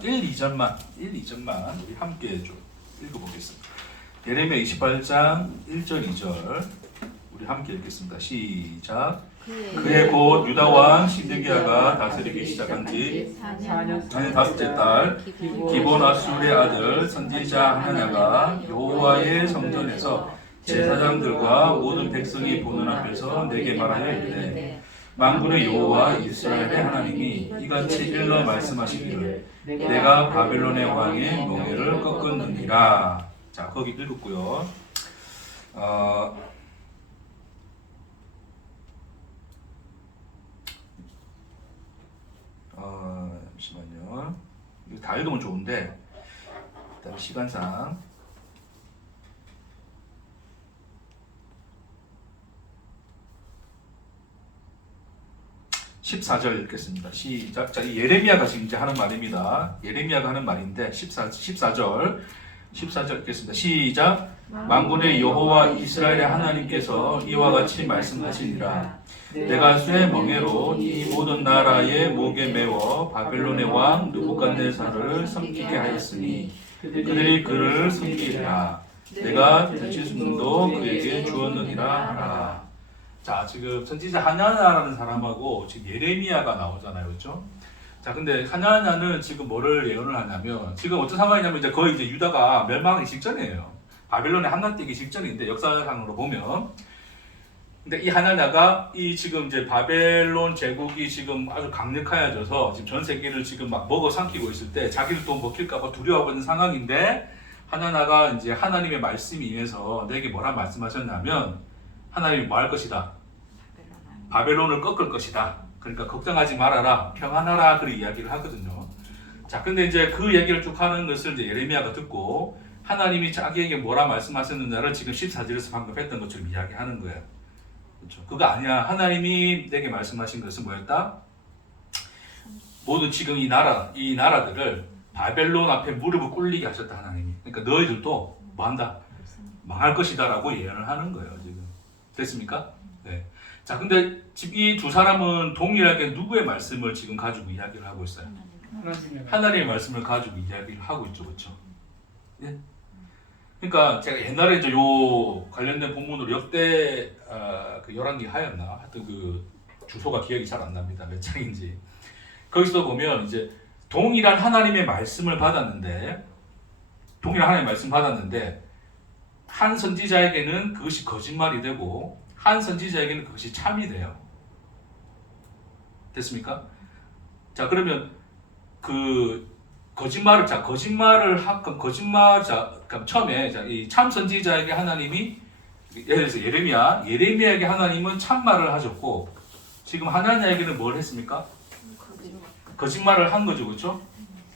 2절만 우리 함께 좀 읽어보겠습니다. 예레미야 28장 1절, 2절 우리 함께 읽겠습니다. 시작. 그의 곧 유다 왕 시드기야가 다스리기 시작한 지 4년 5째 달 기본 아술의 아들 선지자 하나냐가 여호와의 성전에서 제사장들과 모든 백성이 보는 앞에서 내게 말하여 이르되 만군의 여호와 이스라엘의 하나님이 이같이 일러 말씀하시기를 내가 바벨론의 왕의 명예를 꺾었느니라. 자, 거기 읽었고요. 잠시만요. 이거 다 읽으면 좋은데 일단 시간상 14절 읽겠습니다. 시작. 자, 이 예레미야가 지금 이제 하는 말입니다. 예레미야가 하는 말인데 14절 읽겠습니다. 시작. 만군의 여호와 이스라엘의 하나님께서 이와 같이 말씀하시니라. 내가 쇠 멍에로 이 모든 나라의 목에 메워 바벨론의 왕 느부갓네살을 섬기게 하였으니 그들이 그를 섬기리라. 내가 들짐승도 그에게 주었느니라 하라. 자, 지금 선지자 하나냐라는 사람하고 지금 예레미야가 나오잖아요, 그렇죠? 자, 근데 하나냐는 지금 뭐를 예언을 하냐면 지금 어떤 상황이냐면 이제 거의 이제 유다가 멸망하기 직전이에요. 바벨론에 함락되기 직전인데 역사상으로 보면, 근데 이 하나냐가 이 지금 이제 바벨론 제국이 지금 아주 강력하여져서 지금 전 세계를 지금 막 먹어 삼키고 있을 때 자기를 또 먹힐까봐 두려워하고 있는 상황인데 하나냐가 이제 하나님의 말씀이 임해서 내게 뭐라 말씀하셨냐면. 하나님이 뭐 할 것이다? 바벨론을 꺾을 것이다. 그러니까 걱정하지 말아라, 평안하라 그런 이야기를 하거든요. 자, 근데 이제 그 얘기를 쭉 하는 것을 이제 예레미야가 듣고 하나님이 자기에게 뭐라 말씀하셨느냐를 지금 14절에서 방금 했던 것처럼 이야기하는 거예요. 그렇죠? 그거 아니야. 하나님이 내게 말씀하신 것은 뭐였다? 모두 지금 이 나라들을 바벨론 앞에 무릎을 꿇리게 하셨다, 하나님이. 그러니까 너희들도 뭐 한다? 망할 것이다라고 예언을 하는 거예요, 지금. 됐습니까? 네. 자, 근데 지금 이 두 사람은 동일하게 누구의 말씀을 지금 가지고 이야기를 하고 있어요? 하나님의 말씀을 가지고 이야기를 하고 있죠, 그렇죠? 예. 그러니까 제가 옛날에 이제 요 관련된 본문으로 역대 그 열왕기 하였나 하여튼 그 주소가 기억이 잘 안 납니다. 몇 장인지. 거기서 보면 이제 동일한 하나님의 말씀을 받았는데 한 선지자에게는 그것이 거짓말이 되고 한 선지자에게는 그것이 참이 돼요. 됐습니까? 자, 그러면 그 거짓말을 그럼 처음에 이 참 선지자에게 하나님이 예를 들어서 예레미야에게 하나님은 참말을 하셨고 지금 하나냐에게는 뭘 했습니까? 거짓말을 한 거죠, 그렇죠?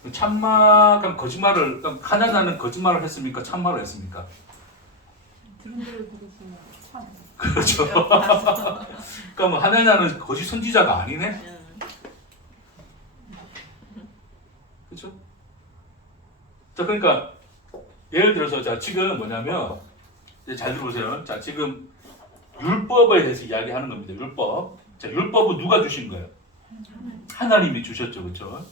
그럼 거짓말을 그럼 하나냐는 거짓말을 했습니까? 참말을 했습니까? 들은 대로 들었어요. 참. 그렇죠. 그러니까 뭐 하나냐는 거짓 선지자가 아니네. 그렇죠? 자, 그러니까 예를 들어서 자 지금 뭐냐면 잘 들어보세요. 자, 지금 율법에 대해서 이야기하는 겁니다. 율법. 자, 율법은 누가 주신 거예요? 하나님이 주셨죠, 그렇죠?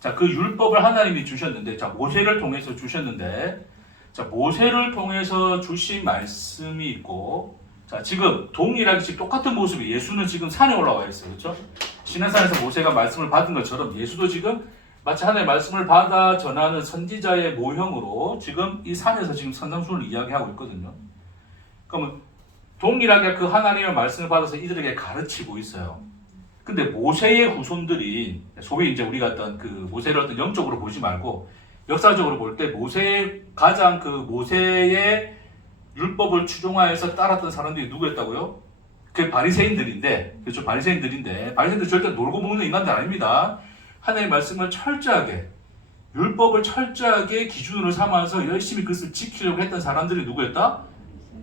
자, 그 율법을 하나님이 주셨는데, 자, 모세를 통해서 주셨는데, 자, 모세를 통해서 주신 말씀이 있고, 자, 지금 동일하게 지금 똑같은 모습이 예수는 지금 산에 올라와 있어요, 그렇죠? 시내산에서 모세가 말씀을 받은 것처럼 예수도 지금 마치 하나님의 말씀을 받아 전하는 선지자의 모형으로 지금 이 산에서 지금 산상수훈을 이야기하고 있거든요. 그러면 동일하게 그 하나님의 말씀을 받아서 이들에게 가르치고 있어요. 근데 모세의 후손들이 소위 이제 우리가 어떤 그 모세를 어떤 영적으로 보지 말고 역사적으로 볼 때 모세의 가장 그 모세의 율법을 추종하여서 따랐던 사람들이 누구였다고요? 그 바리새인들인데, 그렇죠? 바리새인들 절대 놀고 먹는 인간들 아닙니다. 하나님의 말씀을 철저하게 율법을 철저하게 기준으로 삼아서 열심히 그것을 지키려고 했던 사람들이 누구였다?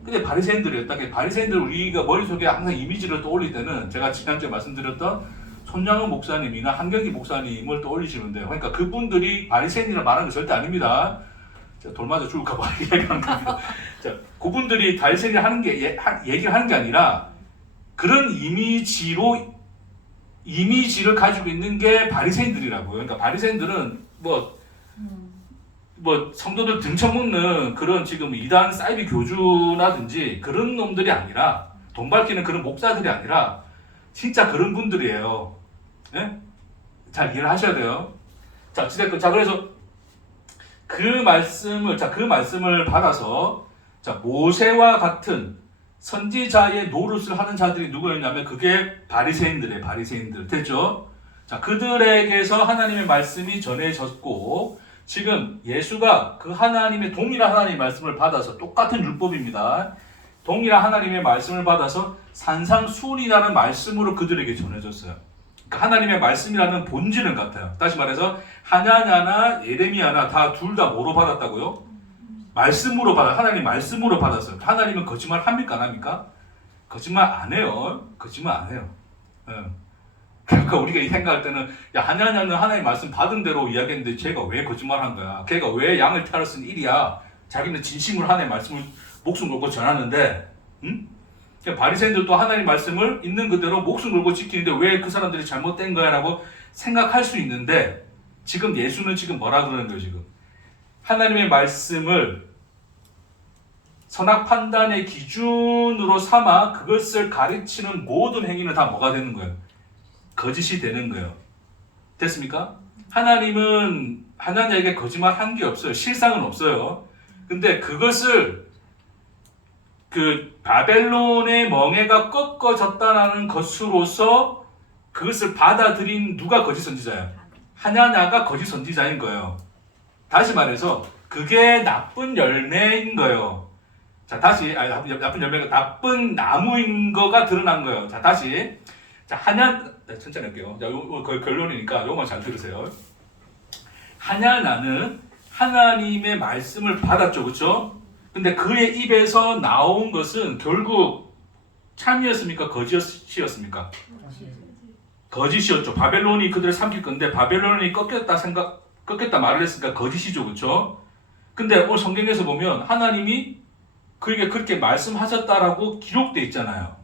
근데 바리새인들이었다. 바리새인들 우리가 머릿속에 항상 이미지를 떠올릴 때는 제가 지난주에 말씀드렸던 손양은 목사님이나 한경기 목사님을 떠올리시는데요. 그러니까 그분들이 바리새인이라 말하는 게 절대 아닙니다. 돌 맞아 죽을까 봐 얘기하는 겁니다. 자, 그분들이 바리새인이 하는 게 얘기를 하는 게 아니라 그런 이미지를 가지고 있는 게 바리새인들이라고요. 그러니까 바리새인들은 뭐 성도들 등쳐먹는 그런 지금 이단 사이비 교주라든지 그런 놈들이 아니라 돈 밝히는 그런 목사들이 아니라 진짜 그런 분들이에요. 예? 잘 이해를 하셔야 돼요. 자, 그래서 그 말씀을 받아서 자, 모세와 같은 선지자의 노릇을 하는 자들이 누구였냐면 그게 바리새인들 됐죠? 자, 그들에게서 하나님의 말씀이 전해졌고 지금 예수가 그 하나님의 동일한 하나님의 말씀을 받아서 똑같은 율법입니다. 동일한 하나님의 말씀을 받아서 산상수훈이라는 말씀으로 그들에게 전해졌어요. 그러니까 하나님의 말씀이라는 본질은 같아요. 다시 말해서 하나냐나 예레미야나 둘 다 뭐로 받았다고요? 하나님 말씀으로 받았어요. 하나님은 거짓말 합니까 안 합니까? 거짓말 안 해요. 그러니까 우리가 이 생각할 때는 야 하나냐는 하나님 말씀 받은 대로 이야기했는데 쟤가 왜 거짓말한 거야? 걔가 왜 양을 태하러 쓴 일이야? 자기는 진심으로 하나님 말씀을 목숨 걸고 전하는데, 응? 바리새인들도 하나님 말씀을 있는 그대로 목숨 걸고 지키는데 왜 그 사람들이 잘못된 거야라고 생각할 수 있는데 지금 예수는 지금 뭐라 그러는 거예요? 지금 하나님의 말씀을 선악 판단의 기준으로 삼아 그것을 가르치는 모든 행위는 다 뭐가 되는 거예요? 거짓이 되는 거예요. 됐습니까? 하나님은 하나님에게 거짓말 한 게 없어요. 실상은 없어요. 근데 그것을 그 바벨론의 멍에가 꺾어졌다는 것으로서 그것을 받아들인 누가 거짓 선지자예요? 하나냐가 거짓 선지자인 거예요. 다시 말해서 그게 나쁜 열매인 거예요. 자, 나쁜 열매가 나쁜 나무인 거가 드러난 거예요. 자, 다시. 자, 네, 천천히 할게요. 자, 거의 결론이니까 요것만 잘 들으세요. 하냐나는 하나님의 말씀을 받았죠, 그렇죠? 근데 그의 입에서 나온 것은 결국 참이었습니까? 거짓이었습니까? 거짓이었죠. 바벨론이 그들을 삼킬 건데 바벨론이 꺾였다 말을 했으니까 거짓이죠, 그렇죠? 근데 오늘 성경에서 보면 하나님이 그에게 그렇게 말씀하셨다라고 기록돼 있잖아요,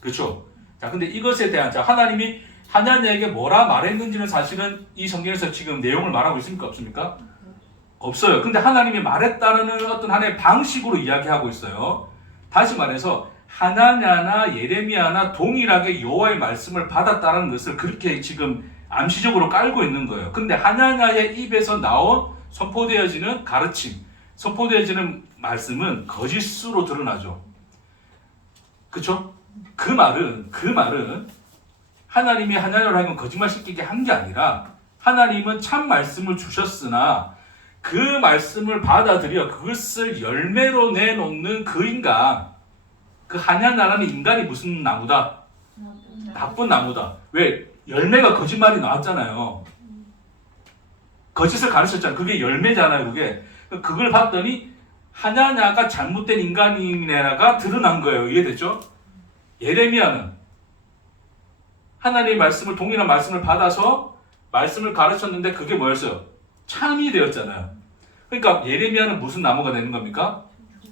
그렇죠? 자, 근데 이것에 대한 하나님이 하냐냐에게 뭐라 말했는지는 사실은 이 성경에서 지금 내용을 말하고 있습니까? 없습니까? 없어요. 근데 하나님이 말했다는 어떤 하나의 방식으로 이야기하고 있어요. 다시 말해서 하나냐나 예레미야나 동일하게 여호와의 말씀을 받았다는 것을 그렇게 지금 암시적으로 깔고 있는 거예요. 근데 하나냐의 입에서 나온 선포되어지는 가르침, 선포되어지는 말씀은 거짓으로 드러나죠. 그렇죠? 그 말은 하나님이 하나냐로 하여금 거짓말 시키게 한 게 아니라 하나님은 참 말씀을 주셨으나 그 말씀을 받아들여 그것을 열매로 내놓는 그 인간, 그 하냐나라는 인간이 무슨 나무다? 나쁜 나무다. 왜? 열매가 거짓말이 나왔잖아요. 거짓을 가르쳤잖아요. 그게 열매잖아요. 그걸 봤더니 하냐냐가 잘못된 인간이네라가 드러난 거예요. 이해됐죠? 예레미야는 하나님의 말씀을, 동일한 말씀을 받아서 말씀을 가르쳤는데 그게 뭐였어요? 참이 되었잖아요. 그러니까 예레미야는 무슨 나무가 되는 겁니까?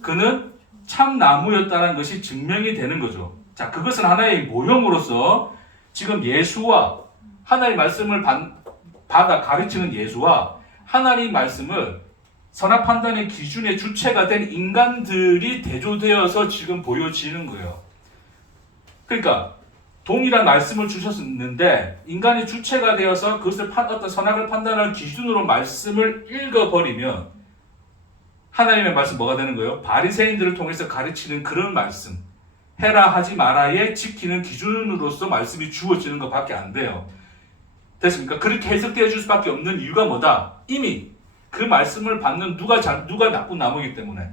그는 참나무였다는 것이 증명이 되는 거죠. 자, 그것은 하나의 모형으로서 지금 예수와 하나님의 말씀을 받아 가르치는 예수와 하나님의 말씀을 선악 판단의 기준의 주체가 된 인간들이 대조되어서 지금 보여지는 거예요. 그러니까 동일한 말씀을 주셨는데 인간이 주체가 되어서 그것을 어떤 선악을 판단하는 기준으로 말씀을 읽어버리면 하나님의 말씀 뭐가 되는 거예요? 바리새인들을 통해서 가르치는 그런 말씀, 해라 하지 말아에 지키는 기준으로서 말씀이 주어지는 것밖에 안 돼요. 됐습니까? 그렇게 해석되어 줄 수밖에 없는 이유가 뭐다? 이미 그 말씀을 받는 누가 나쁜 나무이기 때문에.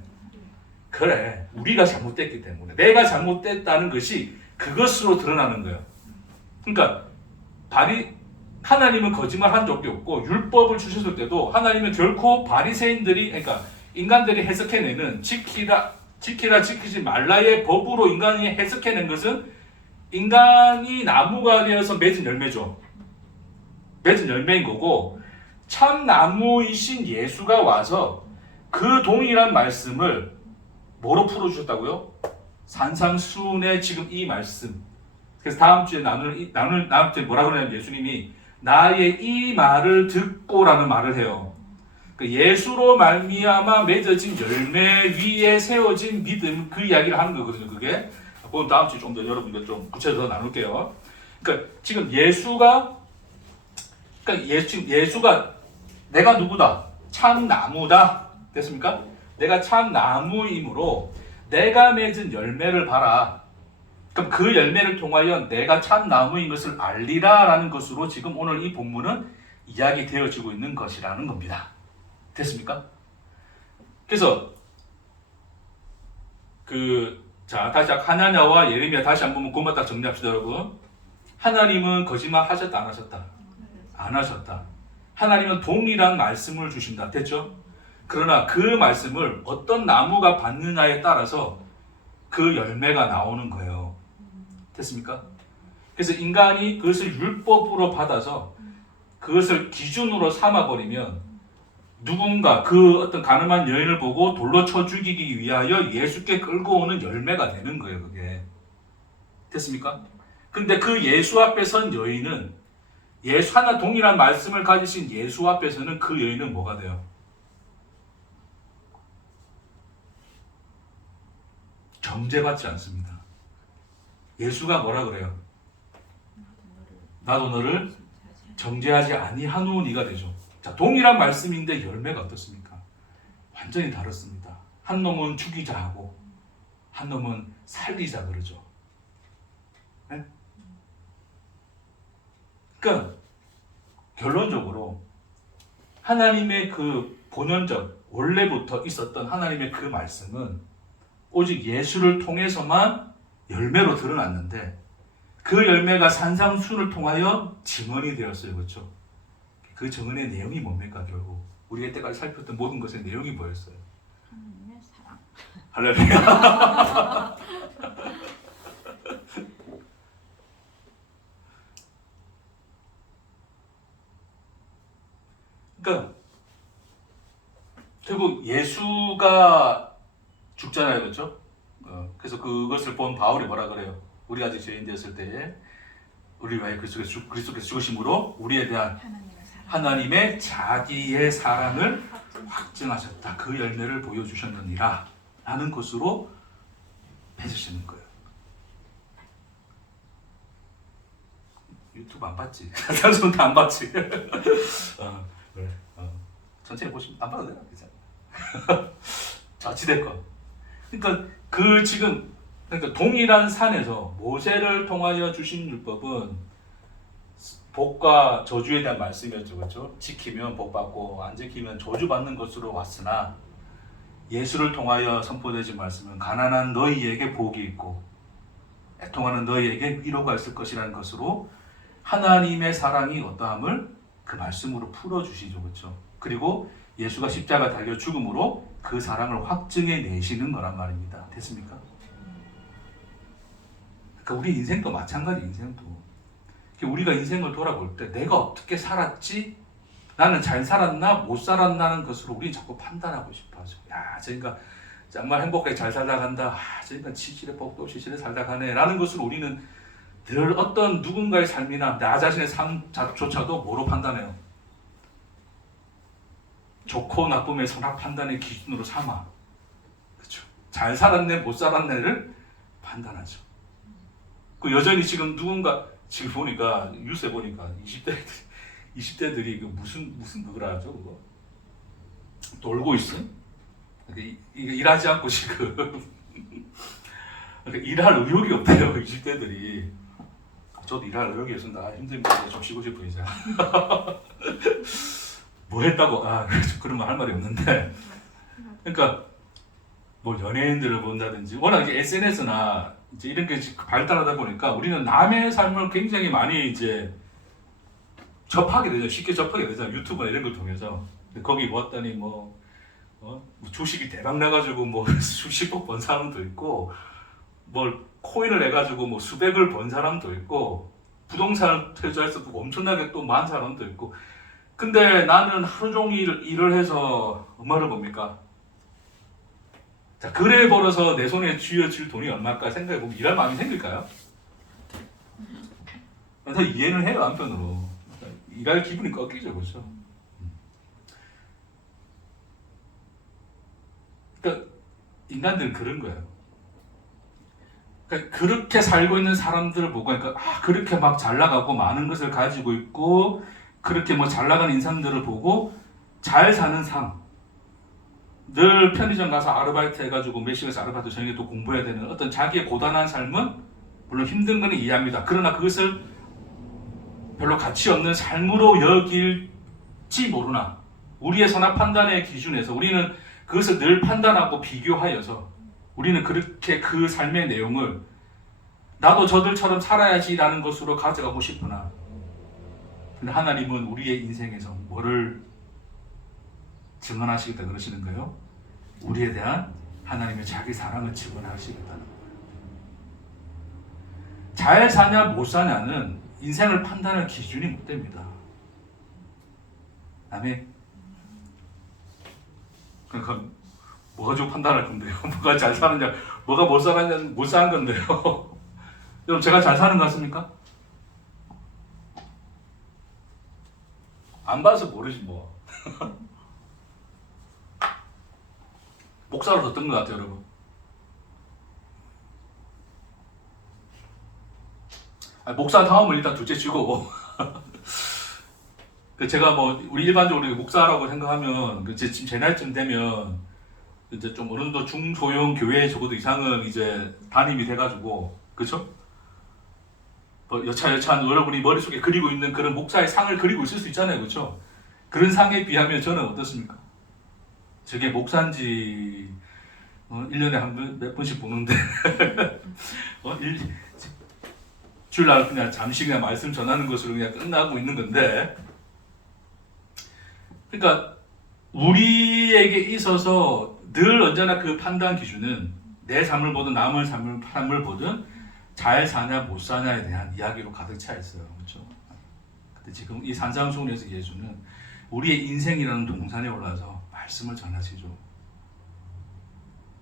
그래, 우리가 잘못됐기 때문에. 내가 잘못됐다는 것이 그것으로 드러나는 거예요. 그러니까 하나님은 거짓말한 적이 없고 율법을 주셨을 때도 하나님은 결코 바리새인들이, 그러니까 인간들이 해석해내는 지키라 지키지 말라의 법으로 인간이 해석해낸 것은 인간이 나무가 되어서 맺은 열매죠. 맺은 열매인 거고, 참 나무이신 예수가 와서 그 동일한 말씀을 뭐로 풀어주셨다고요? 산상수훈의 지금 이 말씀. 그래서 다음 주에 다음 주에 뭐라 그러냐면 예수님이 나의 이 말을 듣고라는 말을 해요. 예수로 말미암아 맺어진 열매 위에 세워진 믿음, 그 이야기를 하는 거거든요. 그게 그건 다음 주에 좀 더 여러분들 좀 구체적으로 나눌게요. 그러니까 지금 예수가 내가 누구다? 참 나무다. 됐습니까? 내가 참 나무이므로 내가 맺은 열매를 봐라. 그럼 그 열매를 통하여 내가 참 나무인 것을 알리라라는 것으로 지금 오늘 이 본문은 이야기되어지고 있는 것이라는 겁니다. 됐습니까? 그래서 다시 하나냐와 예레미야 다시 한번 그것만 딱 정리합시다, 여러분. 하나님은 거짓말 하셨다, 안 하셨다? 안 하셨다. 하나님은 동일한 말씀을 주신다. 됐죠? 그러나 그 말씀을 어떤 나무가 받느냐에 따라서 그 열매가 나오는 거예요. 됐습니까? 그래서 인간이 그것을 율법으로 받아서 그것을 기준으로 삼아버리면 누군가 그 어떤 가늠한 여인을 보고 돌로 쳐 죽이기 위하여 예수께 끌고 오는 열매가 되는 거예요, 그게. 됐습니까? 근데 그 예수 앞에 선 여인은 하나 동일한 말씀을 가지신 예수 앞에서는 그 여인은 뭐가 돼요? 정죄받지 않습니다. 예수가 뭐라 그래요? 나도 너를 정죄하지 아니하노니가 되죠. 자, 동일한 말씀인데 열매가 어떻습니까? 완전히 다릅니다. 한 놈은 죽이자 하고 한 놈은 살리자 그러죠. 네? 그러니까 결론적으로 하나님의 그 본연적 원래부터 있었던 하나님의 그 말씀은 오직 예수를 통해서만 열매로 드러났는데 그 열매가 산상순을 통하여 증언이 되었어요. 그렇죠? 그 증언의 내용이 뭡니까? 결국 우리가 이때까지 살폈던 모든 것의 내용이 뭐였어요? 하나님의 사랑. 할렐루야. 그러니까 결국 예수가 죽잖아요, 그렇죠? 그래서 그것을 본 바울이 뭐라 그래요? 우리가 아직 죄인 되었을 때에 우리 위하여 그리스도께서 죽으심으로 우리에 대한 하나님의 사랑. 하나님의 자기의 사랑을 확증하셨다. 그 열매를 보여주셨느니라 라는 것으로 맺으시는 거예요. 유튜브 안 봤지? 사장님 다안 봤지? 그래. 천천히 보시면 안 봐도 되나? 괜찮아. 자치됐건. 그러니까 그 지금 그러니까 동일한 산에서 모세를 통하여 주신 율법은 복과 저주에 대한 말씀이었죠, 그렇죠? 지키면 복 받고 안 지키면 저주 받는 것으로 왔으나 예수를 통하여 선포되진 말씀은 가난한 너희에게 복이 있고 애통하는 너희에게 위로가 있을 것이라는 것으로 하나님의 사랑이 어떠함을 그 말씀으로 풀어주시죠, 그렇죠? 그리고 예수가 십자가 달려 죽음으로 그 사랑을 확증해 내시는 거란 말입니다. 됐습니까? 그러니까 우리 인생도 마찬가지. 인생도 우리가 인생을 돌아볼 때 내가 어떻게 살았지? 나는 잘 살았나 못 살았나는 것으로 우리는 자꾸 판단하고 싶어하죠. 야, 저니까 정말 행복하게 잘 살다 간다. 아, 저니까 치실에 복도 치실에 살다 가네 라는 것으로 우리는 늘 어떤 누군가의 삶이나 나 자신의 삶조차도 뭐로 판단해요? 좋고 나쁨의 선악 판단의 기준으로 삼아. 그렇죠? 잘 살았네 못 살았네를 판단하죠. 그 여전히 지금 누군가 지금 보니까 뉴스에 보니까 20대들이 그 무슨 누구라 하죠 그거 놀고 있어. 이게 일하지 않고 지금 일할 의욕이 없대요 20대들이. 저도 일할 의욕이 없습니다. 힘듭니다. 좀 쉬고 싶은 이제. 뭐 했다고 그런 말 할 말이 없는데. 그러니까 뭐 연예인들을 본다든지 워낙 이제 SNS나 이제 이런 게 발달하다 보니까 우리는 남의 삶을 굉장히 많이 이제 접하게 되죠. 쉽게 접하게 되죠. 유튜브나 이런 걸 통해서. 거기 왔더니 뭐 주식이 대박 나가지고 뭐 수십억 번 사람도 있고, 뭘 코인을 해가지고 뭐 수백을 번 사람도 있고, 부동산을 투자해서 엄청나게 또 많은 사람도 있고. 근데 나는 하루 종일 일을 해서 얼마를 봅니까? 자, 그래 벌어서 내 손에 쥐어질 돈이 얼마일까 생각해보면 일할 마음이 생길까요? 그래서 이해는 해요, 한편으로. 일할 기분이 꺾이죠, 그렇죠? 그러니까 인간들은 그런 거예요. 그러니까 그렇게 살고 있는 사람들을 보고, 그러니까 그렇게 막 잘 나가고 많은 것을 가지고 있고 그렇게 뭐 잘 나가는 인상들을 보고 잘 사는 삶, 늘 편의점 가서 아르바이트 해가지고 몇 시간씩 아르바이트 저녁에 또 공부해야 되는 어떤 자기의 고단한 삶은 물론 힘든 거는 이해합니다. 그러나 그것을 별로 가치 없는 삶으로 여길지 모르나 우리의 선악 판단의 기준에서 우리는 그것을 늘 판단하고 비교하여서 우리는 그렇게 그 삶의 내용을 나도 저들처럼 살아야지라는 것으로 가져가고 싶으나, 근데 하나님은 우리의 인생에서 뭐를 증언하시겠다 그러시는 거예요? 우리에 대한 하나님의 자기 사랑을 증언하시겠다는 거예요. 잘 사냐 못 사냐는 인생을 판단할 기준이 못 됩니다. 아멘. 그러니까 뭐 가지고 판단할 건데요? 뭐가 잘 사느냐, 뭐가 못 사느냐, 못 사는 건데요. 여러분, 제가 잘 사는 것 같습니까? 안 봐서 모르지 뭐. 목사로 듣던 것 같아요, 여러분. 목사 다음을 일단 둘째 치고 제가 뭐 우리 일반적으로 목사라고 생각하면 지금 제 나이쯤 되면 이제 좀 어느 정도 중소형 교회 적어도 이상은 이제 담임이 돼가지고, 그렇죠? 여차여차한 여러분이 머릿속에 그리고 있는 그런 목사의 상을 그리고 있을 수 있잖아요, 그렇죠? 그런 상에 비하면 저는 어떻습니까? 저게 목사인지 1년에 몇 번씩 보는데 주일날 그냥 잠시 그냥 말씀 전하는 것으로 그냥 끝나고 있는 건데, 그러니까 우리에게 있어서 늘 언제나 그 판단 기준은 내 삶을 보든 남의 삶을 보든 잘 사냐 못 사냐에 대한 이야기로 가득 차 있어요. 그렇죠? 근데 지금 이 산상수훈에서 예수는 우리의 인생이라는 동산에 올라서 말씀을 전하시죠.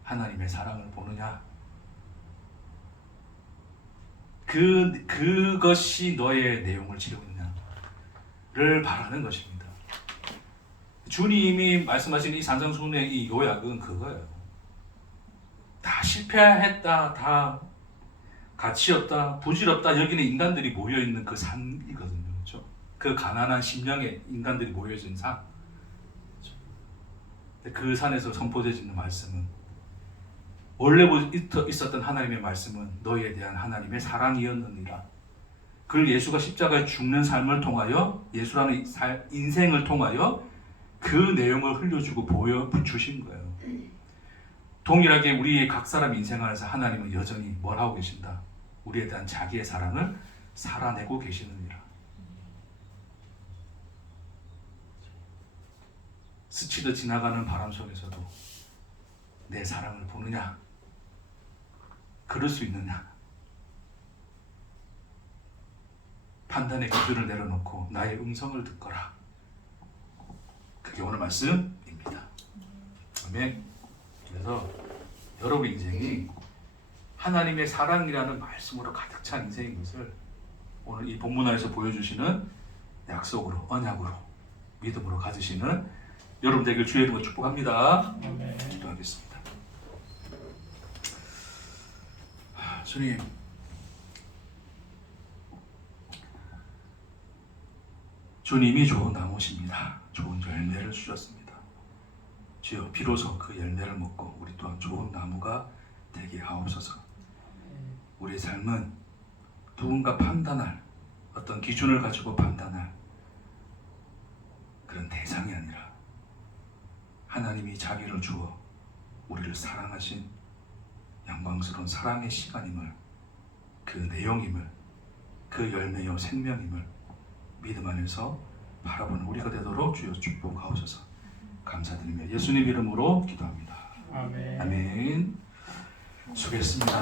하나님의 사랑을 보느냐? 그것이 너의 내용을 채우느냐를 바라는 것입니다. 주님이 말씀하신 이 산상수훈의 이 요약은 그거예요. 다 실패했다, 다 가치 없다, 부질없다 여기는 인간들이 모여 있는 그 산이거든요. 그렇죠? 그 가난한 심령의 인간들이 모여 있는 산. 그렇죠? 그 산에서 선포되어지는 말씀은 원래 있었던 하나님의 말씀은 너희에 대한 하나님의 사랑이었느니라. 그걸 예수가 십자가에 죽는 삶을 통하여, 예수라는 인생을 통하여 그 내용을 흘려주고 보여주신 거예요. 동일하게 우리 각 사람 인생 안에서 하나님은 여전히 뭘 하고 계신다? 우리에 대한 자기의 사랑을 살아내고 계시느니라. 스치듯 지나가는 바람 속에서도 내 사랑을 보느냐? 그럴 수 있느냐? 판단의 기준을 내려놓고 나의 음성을 듣거라. 그게 오늘 말씀입니다. 아멘. 그래서 여러분 인생이 하나님의 사랑이라는 말씀으로 가득 찬 인생인 것을 오늘 이 본문안에서 보여주시는 약속으로, 언약으로, 믿음으로 가지시는 여러분 되길 주의 이름으로 축복합니다. 아멘. 기도하겠습니다. 주님, 주님이 좋은 나무십니다. 좋은 열매를 주셨습니다. 주여, 비로소 그 열매를 먹고 우리 또한 좋은 나무가 되게 하옵소서. 우리의 삶은 누군가 판단할, 어떤 기준을 가지고 판단할 그런 대상이 아니라 하나님이 자기를 주어 우리를 사랑하신 영광스러운 사랑의 시간임을, 그 내용임을, 그 열매요 생명임을 믿음 안에서 바라보는 우리가 되도록 주여 축복하옵소서. 감사드리며 예수님 이름으로 기도합니다. 아멘. 아멘. 수고했습니다.